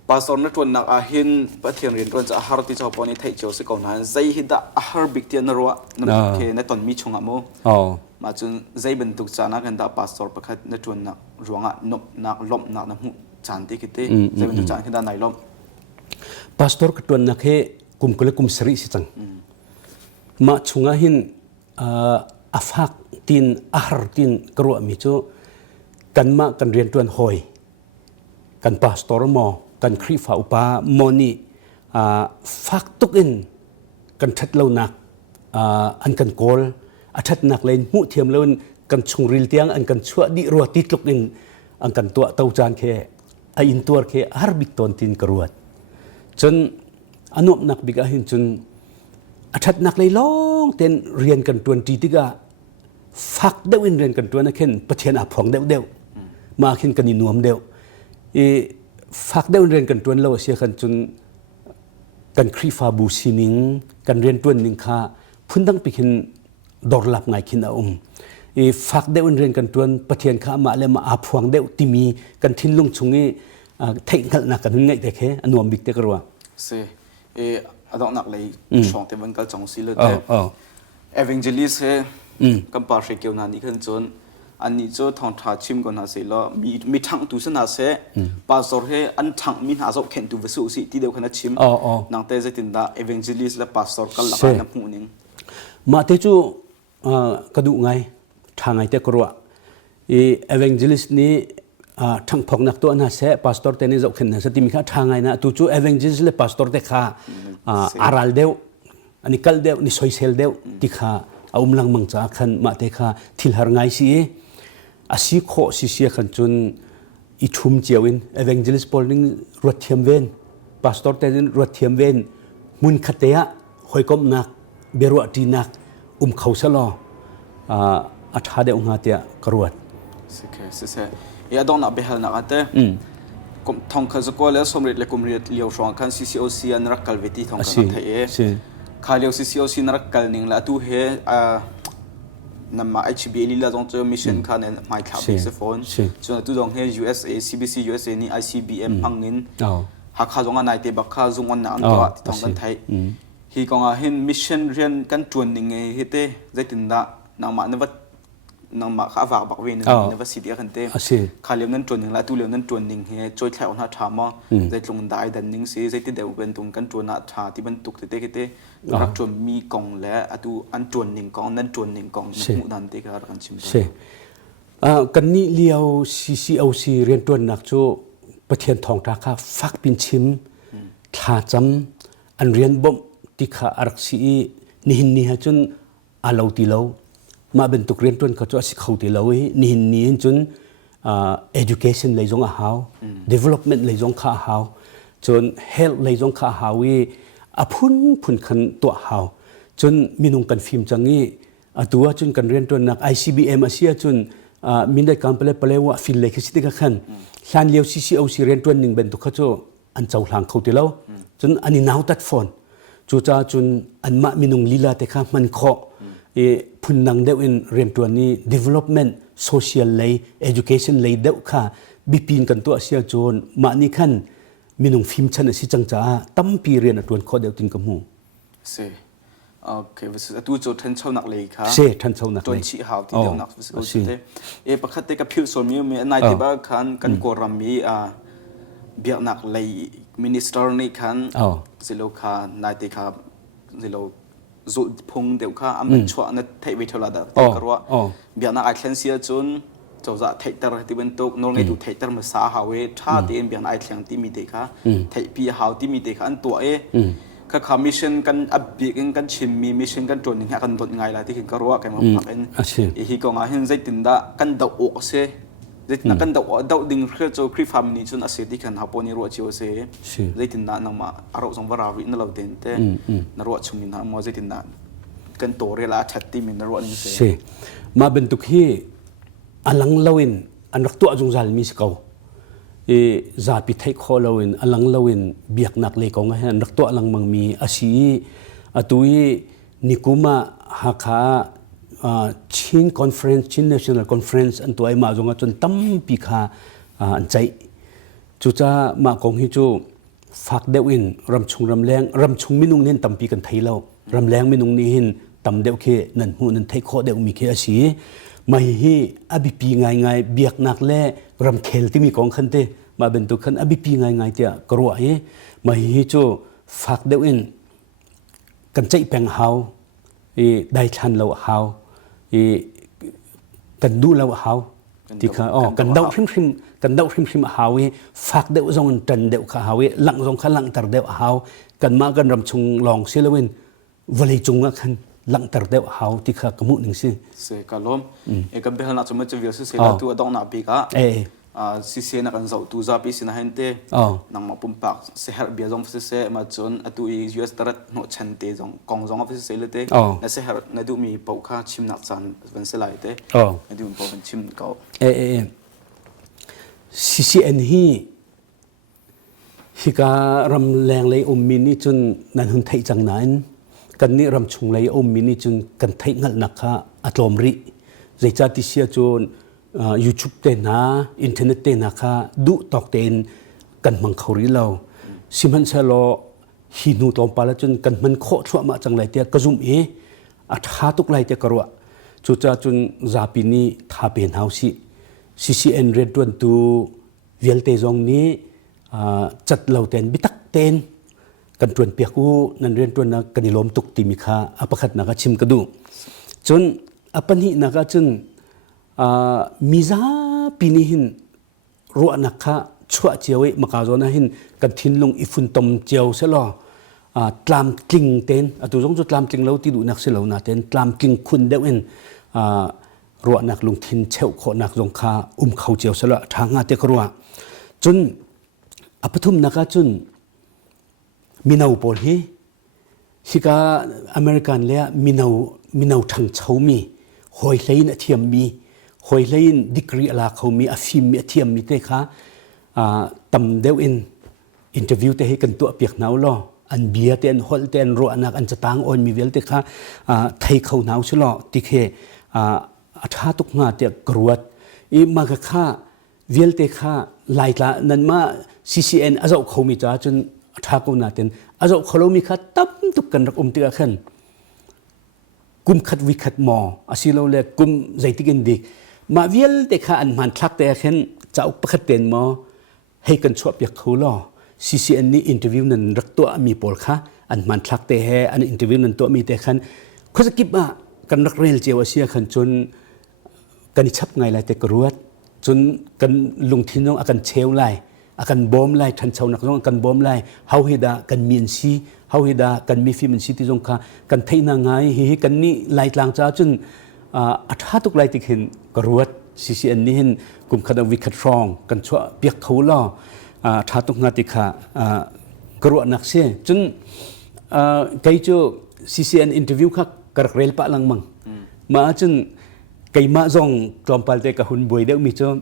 ปาสอนนัดชวนนักอาเห็นประเทศเรียนตอนจะอาหารที่ชาวปอนี่ไทยเจ้าสิก่อนนั้นใจหิดอาหารบิ๊กเตียนรัวนั่นเคในตอนมีชงอ่ะโมมาจนใจบรรทุกจานักกันดาปาสอนประคัดนัดชวนนักรวงอ่ะนบนักล้มนักน้ำหูจานที่คิดเต้ใจบรรทุกจานขึ้นด้านไหนล้มปาสตอร์กตัวนักเฮกุมกุลกุมสริสิจังมาชงอ่ะหินอาฟักตินอาหารตินกรัวมิจูกันมากันเรียนตัวหอยกันปาสตอร์มอกันครีฟ้าอุปามอนี่ฟักตุกินกันชัดเล่านักอันกันโกลชัดนักเลยมุเทียมเล่ากันชงริลเตียงอันกันชั่วดิรัวติดลุกินอันกันตัวเต้าจานแค่อินตัวแค่อาร์บิกตอนตินกรัวจนอนุนักบิกอาหินจนชัดนักเลยล้องเต้นเรียนกันตัวตีติกาฟักเดวินเรียนกันตัวนักเห็นประเทศอาพองเดวมาเห็นกันนินวมเดวฟักเดวินเรียนกันตัวเราเสียกันจนกันครีฟาบูซินิงกันเรียนตัวนิงค่าพุ่นตั้งไปเห็นดอร์ลับไงขินอาฟักเดวินเรียนกันตัวประเทศข้ามาเลยมาอาพองเดวที่มีกันทิ้งลงชงนี้เทคนิคนักกันง่ายแต่แค่อนุมบิกเตกรัวเสียอดอกนักเลยช่องเต็มวันก็จงสิเลยแต่ Evangelism กับปาร์เกียวนานี่ขึ้นจนอันนี้จะทางท่าชิมก่อนนะสิแล้วมีทางตุสนาเสปาสอร์เฮอันทางมีหาสอบเข็นตุวสุสิที่เดียวกันชิมนางเตจะติดตา Evangelist และปาสอร์กันหลักนับหูนึงมาเตจูกระดูไงทางไงเตกรัวEvangelistนี่ทางพงนักตัวน่าเสปาสอร์เตนี่จะเข็นนะสติมีค่าทางไงนะตุจู Evangelist และปาสอร์เตค่าอารัลเดียวอันนี้กัลเดียวนี่ซอยเซลเดียวที่ค่าเอาลังมังจากขันมาเตค่าทิลหาร์ไงสิอาศัยโคสิเสียขันจนอิชุมเจียวิน Evangelist ปอลนิงรถเทียมเวนปาสตอร์เตนินรถเทียมเวนมุนขัดเตะหอยกบนักเบรัวดีนักเขาสลออัฐาเดองหาเตะกรวดสิเคสิเสยาดองนับเบลนักเตะกุมทองคาสกอลและสมเด็จและกุมเรียเลียวช่วงคัน CCOC อันรักกัลเวทีทองคาไทยข้าเลียว CCOC นรักกัลนิงละตัวเฮนำมา HBA ลีลาจงเจอมิชชั่นค่ะเนี่ยไม่ขับมิกซ์โฟนจนตัวจงเฮ USA CBC USA นี่ ICBM พังนินหากข้าจงอันไหนเตบักข้าจงอันนั้นตัวที่ทองกันไทยฮีกองเห็นมิชชั่นเรียนกันจวนนิงเฮเต้ใจตินดานางมาเนวัดนางมาข้าฝากบักเวนเนวัดสิเดียกันเต้ข้าเลี้ยงนั้นจวนนิงและตัวเลี้ยงนั้นจวนนิงเฮจอยแถวหน้าถามว่าใจตรงได้ดันนิงสิใจติดเดียวเป็นตรงกันจวนหน้าถาที่บรรทุกเต้เต้รักจวนมีกองและตัวอันจวนนิงกองนั้นจวนนิงกองมุนันเต้ก็รักชิมกันนี่เลี้ยว CCOC เรียนตัวนักโจประเทศทองตาข้าฟักปินชิมท่าจำอันเรียนบ่มที่ข้าอารักษีนิหินนี่ฮะจนอาเลาตีเลามาเป็นตุกเรียนตัวก็จะสิเขาตีเลานิหินนี่จนeducation เลยจงอาหาว development เลยจงข้าหาวจน health เลยจงข้าหาวีอพุนขันตัวหาวจนมีนุ่งกันฟิล์มจังงี้ตัวจนกันเรียนตัวนัก ICBM อาเซียจนมินได้การเปล่าว่าฟิลเลยคือสิทธิ์กันหลานเลี้ยว CCOC เรียนตัวหนึ่งเป็นตุกเขาจะอันเจ้าหลังเขาตีเลาจนอันนี้น่าตัดฟอนจูจ้าจนอันมามีนุ่งลีลาแต่ข้ามันเคาะพุ่นนังเดียวอินเรียนตัวนี้ development social เลย education เลยเดียวข้าบิปีนกันตัวเสียจนมานี่ขั้นมีนุ่งฟิล์มชันสิจังจ้าตั้มปีเรียนตัวข้อเดียวติงกับหูเซ่โอเควิศวตัวโจทันเช่านักเลยค่ะเซ่ทันเช่านักเลยตัวชี้หาวที่เดียวนักวิศวะเปกติกับพิวสมีมีนายที่บ้านขันกันกอรามีเบียนักเลยมินิสเตอร์นี่ขันสิโลคานายที่ข้าสิโลจุดพงเดียวข้าอเมริกาเนี่ยไทยวิทยาลัยแต่ก็ว่าเบียนักไอซ์แลนด์เซียจนเจ้าจะไทยตร์ที่เป็นตัวนอร์เวย์ดูไทยตร์มาสาหาเวชาที่เบียนไอซ์แลนด์ที่มีเด็กค่ะไทยพี่หาวที่มีเด็กอันตัวก็ขามิชชั่นกันอับบีกันชิมมีมิชชั่นกันจนอย่างกันตัวง่ายละที่เห็นก็รู้ว่าแกมาพักเองอีกก็งานเห็นใจตินดากันดาวอกเสใจ นักกันดาวดิ่งเพื่อโจคริฟามินีจนอาศัยที่ขันหาปนิรัวเชียวเซ่ได้ตินนานังมาอารมณ์สงบราวินเราเด่นเต้นรัวชุมินามอได้ตินนากันโตเรลาชัดที่มินรัวนี่เซ่มาเป็นตุกีอลังลาวินอันรักตัวจงจัลมีสกาวซาปิไทยขอลาวินอลังลาวินเบียกนักเลยกองให้อันรักตัวอลังมังมีอาชีอตุยนิคุมาฮักาชินคอนเฟรนซ์ชินเนชั่นแนลคอนเฟรนซ์อันตัวไอ้มาจงจนตั้มปีขาอันใจจูจ้ามากองฮิจูฝากเดวินรำชงรำแรงรำชงมินุงเน้นตั้มปีกันไทยเรารำแรงมินุงนี่หินตั้มเดวเคนั่นหูนั่นไทยขอเดวมีเคอาชีมาฮีอบิปีง่ายเบียกนักเล่รำเคลที่มีกองขันเตมาเป็นตัวขันอบิปีง่ายเตียกรัวเฮมาฮีจูฝากเดวินกันใจแปลงเฮาได้ชันเราเฮากันดูเราเฮาที่เขากันเดาพริมกันเดาพริมเฮาฝากเดวจงจันเดวข้าเฮาหลังจงข้าหลังตัดเดวเฮากันมากันรำชงลองเซลวินวลีจงกันหลังตัดเดวเฮาที่เขากมุหนึ่งสิเสกลมกับเบลนัดสมัยจะวิวสิเสกตัวดองนาปีกะCCN akan zau tu zapi sinahente nang mapumpak seher bia zong fse ma chon atu i US tarat no chante zong kong zong office selete na seher na du mi pokha chim nak chan van selai te na du po van chim ka CCN hi ka ram leng lei mini chun nan hun thai chang nan kan ni ram chung lei mini chun kan thai ngal nakha atlom ri zai cha ti sia chun YouTube เตนะอินเทอร์เน็ตเตนะคะดูตอกเตนกันมังเขาริเราสิมันเชลหินูตอมปาละจนกันมันโคตรชั่วมาจังไรเตียกระซุ่มอัฐาตุกไรเตียกระวะจุจ้าจนซาปินีทาเป็นเฮาสิ CCN เรดดวนตูเวลเตจงนี้จัดเหล่าเตนบิตักเตนกันตวนเปียกูนันเรียนตัวนักกันนิลมตุกติมิคาอปขัดนักชิมกระดูจนอปันหินักจนมิซาปีนี้หินรัวนักข้าชั่วเจียวมากาโจนะหินกันทิ้งลงอิฟุนตมเจียวเสลอตามกลิ่งเต้นตัวจงจุดตามกลิ่งเราที่ดูนักเสลอนาเต้นตามกลิ่งคุณเดวินรัวนักลงทิ้งเชี่ยวขอนักจงข้าเขาเจียวเสลอทางอาเตกรัวจนอปทุมนักจนมินาวปอลฮิกาอเมริกันเลียมินาวทางเช้ามีหอยเลยนเทียมมีหอยเลยนดิกรีอะไรเขามีอาฟิมมีเทียมมีเตค่ะตำเดวอินเทอร์วิวเตให้กันตัวเปียกหนาวล้ออันเบียเตนฮอลเตนรัวนักอันจะต่างอ่อนมีเวลเตค่ะไทยเขาหนาวชะลอติเคอาชาตุกงาเตกรวดมากค่ะเวลเตค่ะไล่ละนั่นมา CCN อาจจะเขามีจ้าจนอากูนาเตนอาจจะเขามีค่ะตั้มตุกกันรักเตะขันกุมขัดวิขัดหมออาศิโลเล่กุมใจติกันดีมาเวลเตค่ะอันมันทักเตะขันจะอุปขัดเตนหมอให้กันชอบอยากเขาล้อ CCN นี้อินเทอร์วิวนั้นรักตัวมีปอลค่ะอันมันทักเตะให้อันอินเทอร์วิวนั้นตัวมีเตะขันเขาจะกิบมากันรักเรียลเจียวอาเซียขันจนกันชับไงไรแต่กรวดจนกันลงทิ้งน้องอากันเชลไลอากันบอมไลทันเชานักน้องอากันบอมไลเฮาเฮดากันมีนซีเฮาเฮดากันมีฟิมันซีที่จงค่ะกันไทยนางไงเฮกันนี่ไล่กลางจ้าจนอัฐาตุกไล่ติเห็นกรวด CCN นี่เห็นกลุ่มคณะวิคัตรองกันชั่วเปียกเขาล่อท้าตุกงาติค่ะกรวดนักเสียจนไกจู CCN อินเทอร์วิวค่ะกระเรลปะลังมังมาจนไกมาจงกลอมปัลเตกับหุ่นบวยเด็กมีจ้า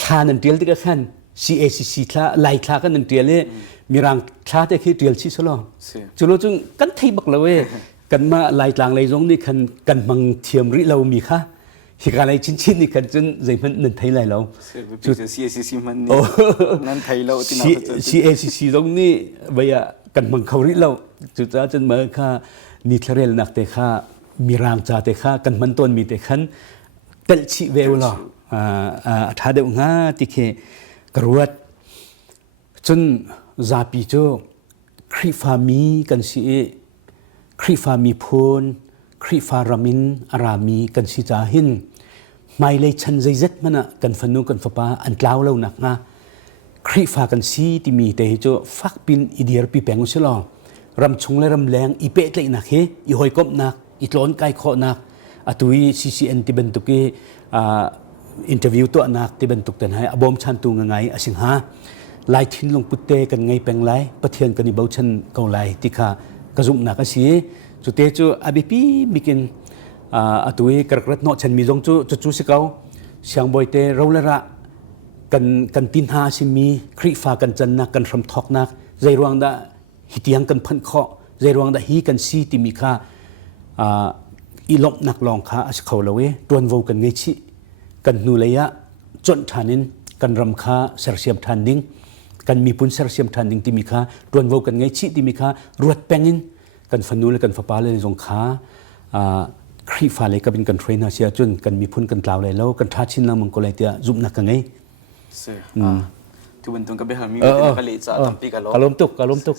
คลานันเตียลติกขัน CACC คลาไล่คลากันนันเตียลเลยมีรังคลาแต่คือเตียลชิสโลจุลจงกันไทยบักเลยกันมาไล่กลางไล่จงนี่คันกันมังเทียมริเรามีค่ะเหตุการณ์อะไรชิ้นนี่คันจนใจมันนันไทยไล่เราจุด CACC มันนี่นันไทยเราที่นั่น CACC ตรงนี้ใบกันมังเขาริเราจุดจ้าจนมาค่ะนิทเรลนักเตะค่ะมีรางจ่าเตะค่ะกันมันต้นมีเตะขันเตลชิเวลล่ะท้าเดือดง่าติเคกรวดจนซาปิโจคริฟามีกันสิคริฟามีพูนคริฟารามินอารามีกันสิจาหินไม่เลยชันใจเจ็ดมันอ่ะกันฟันนูกันฟ้าป้าอันกล่าวเล่าหนักนะคริฟากันสิที่มีแต่โจฟักปินอีเดียร์ปีแปงอุชลอรำชงและรำแรงอีเป๊ะเลยนักเฮอีหอยกบนักอีตลอนไก่ขอนักอตุย CCN ที่เป็นตุกี อินเทอร์วิวตัวนักที่เป็นตุกเต็นให้อบอมชันตุงไงอสิงหาลายทิ้นลงปุตเตกันไงเป็นไรปะเทียนกันในเบาชันเกาไลที่ข้ากระซุ่มนักก็สีจุดเตจูอาบิปีมิกินตุยกระกระนอชันมีจงจูสิเกาเสียงบอยเตเราละระกันตินหาสิมีคริฟ้ากันจันนักกันรำทอกนักใจรวงดาหิตยังกันพันเคาะใจรวงดาฮีกันซีติมีค่าอีลบนักลองค่าอาศัยเขาละเวตัวนโวกันไงชิกันนูเลยะจนทานินกันรำค่าเสรเสียมทันดิ้งกันมีปุ่นเสรเสียมทันดิ้งที่มีค่าตัวนโวกันไงชิที่มีค่ารวดแปงอินกันฟันนูเลยกันฟ้าปาเลยจงค่าคริฟ้าเลยก็เป็นกันเทรนอาเซียจนกันมีปุ่นกันกล่าวเลยแล้วกันทัดชินละมังโกเลยเตียจุบนักกันไงทุกวันตรงกับเบลมีเป็นกะเลจ่าตั้งปีกันแล้วกะลมตุก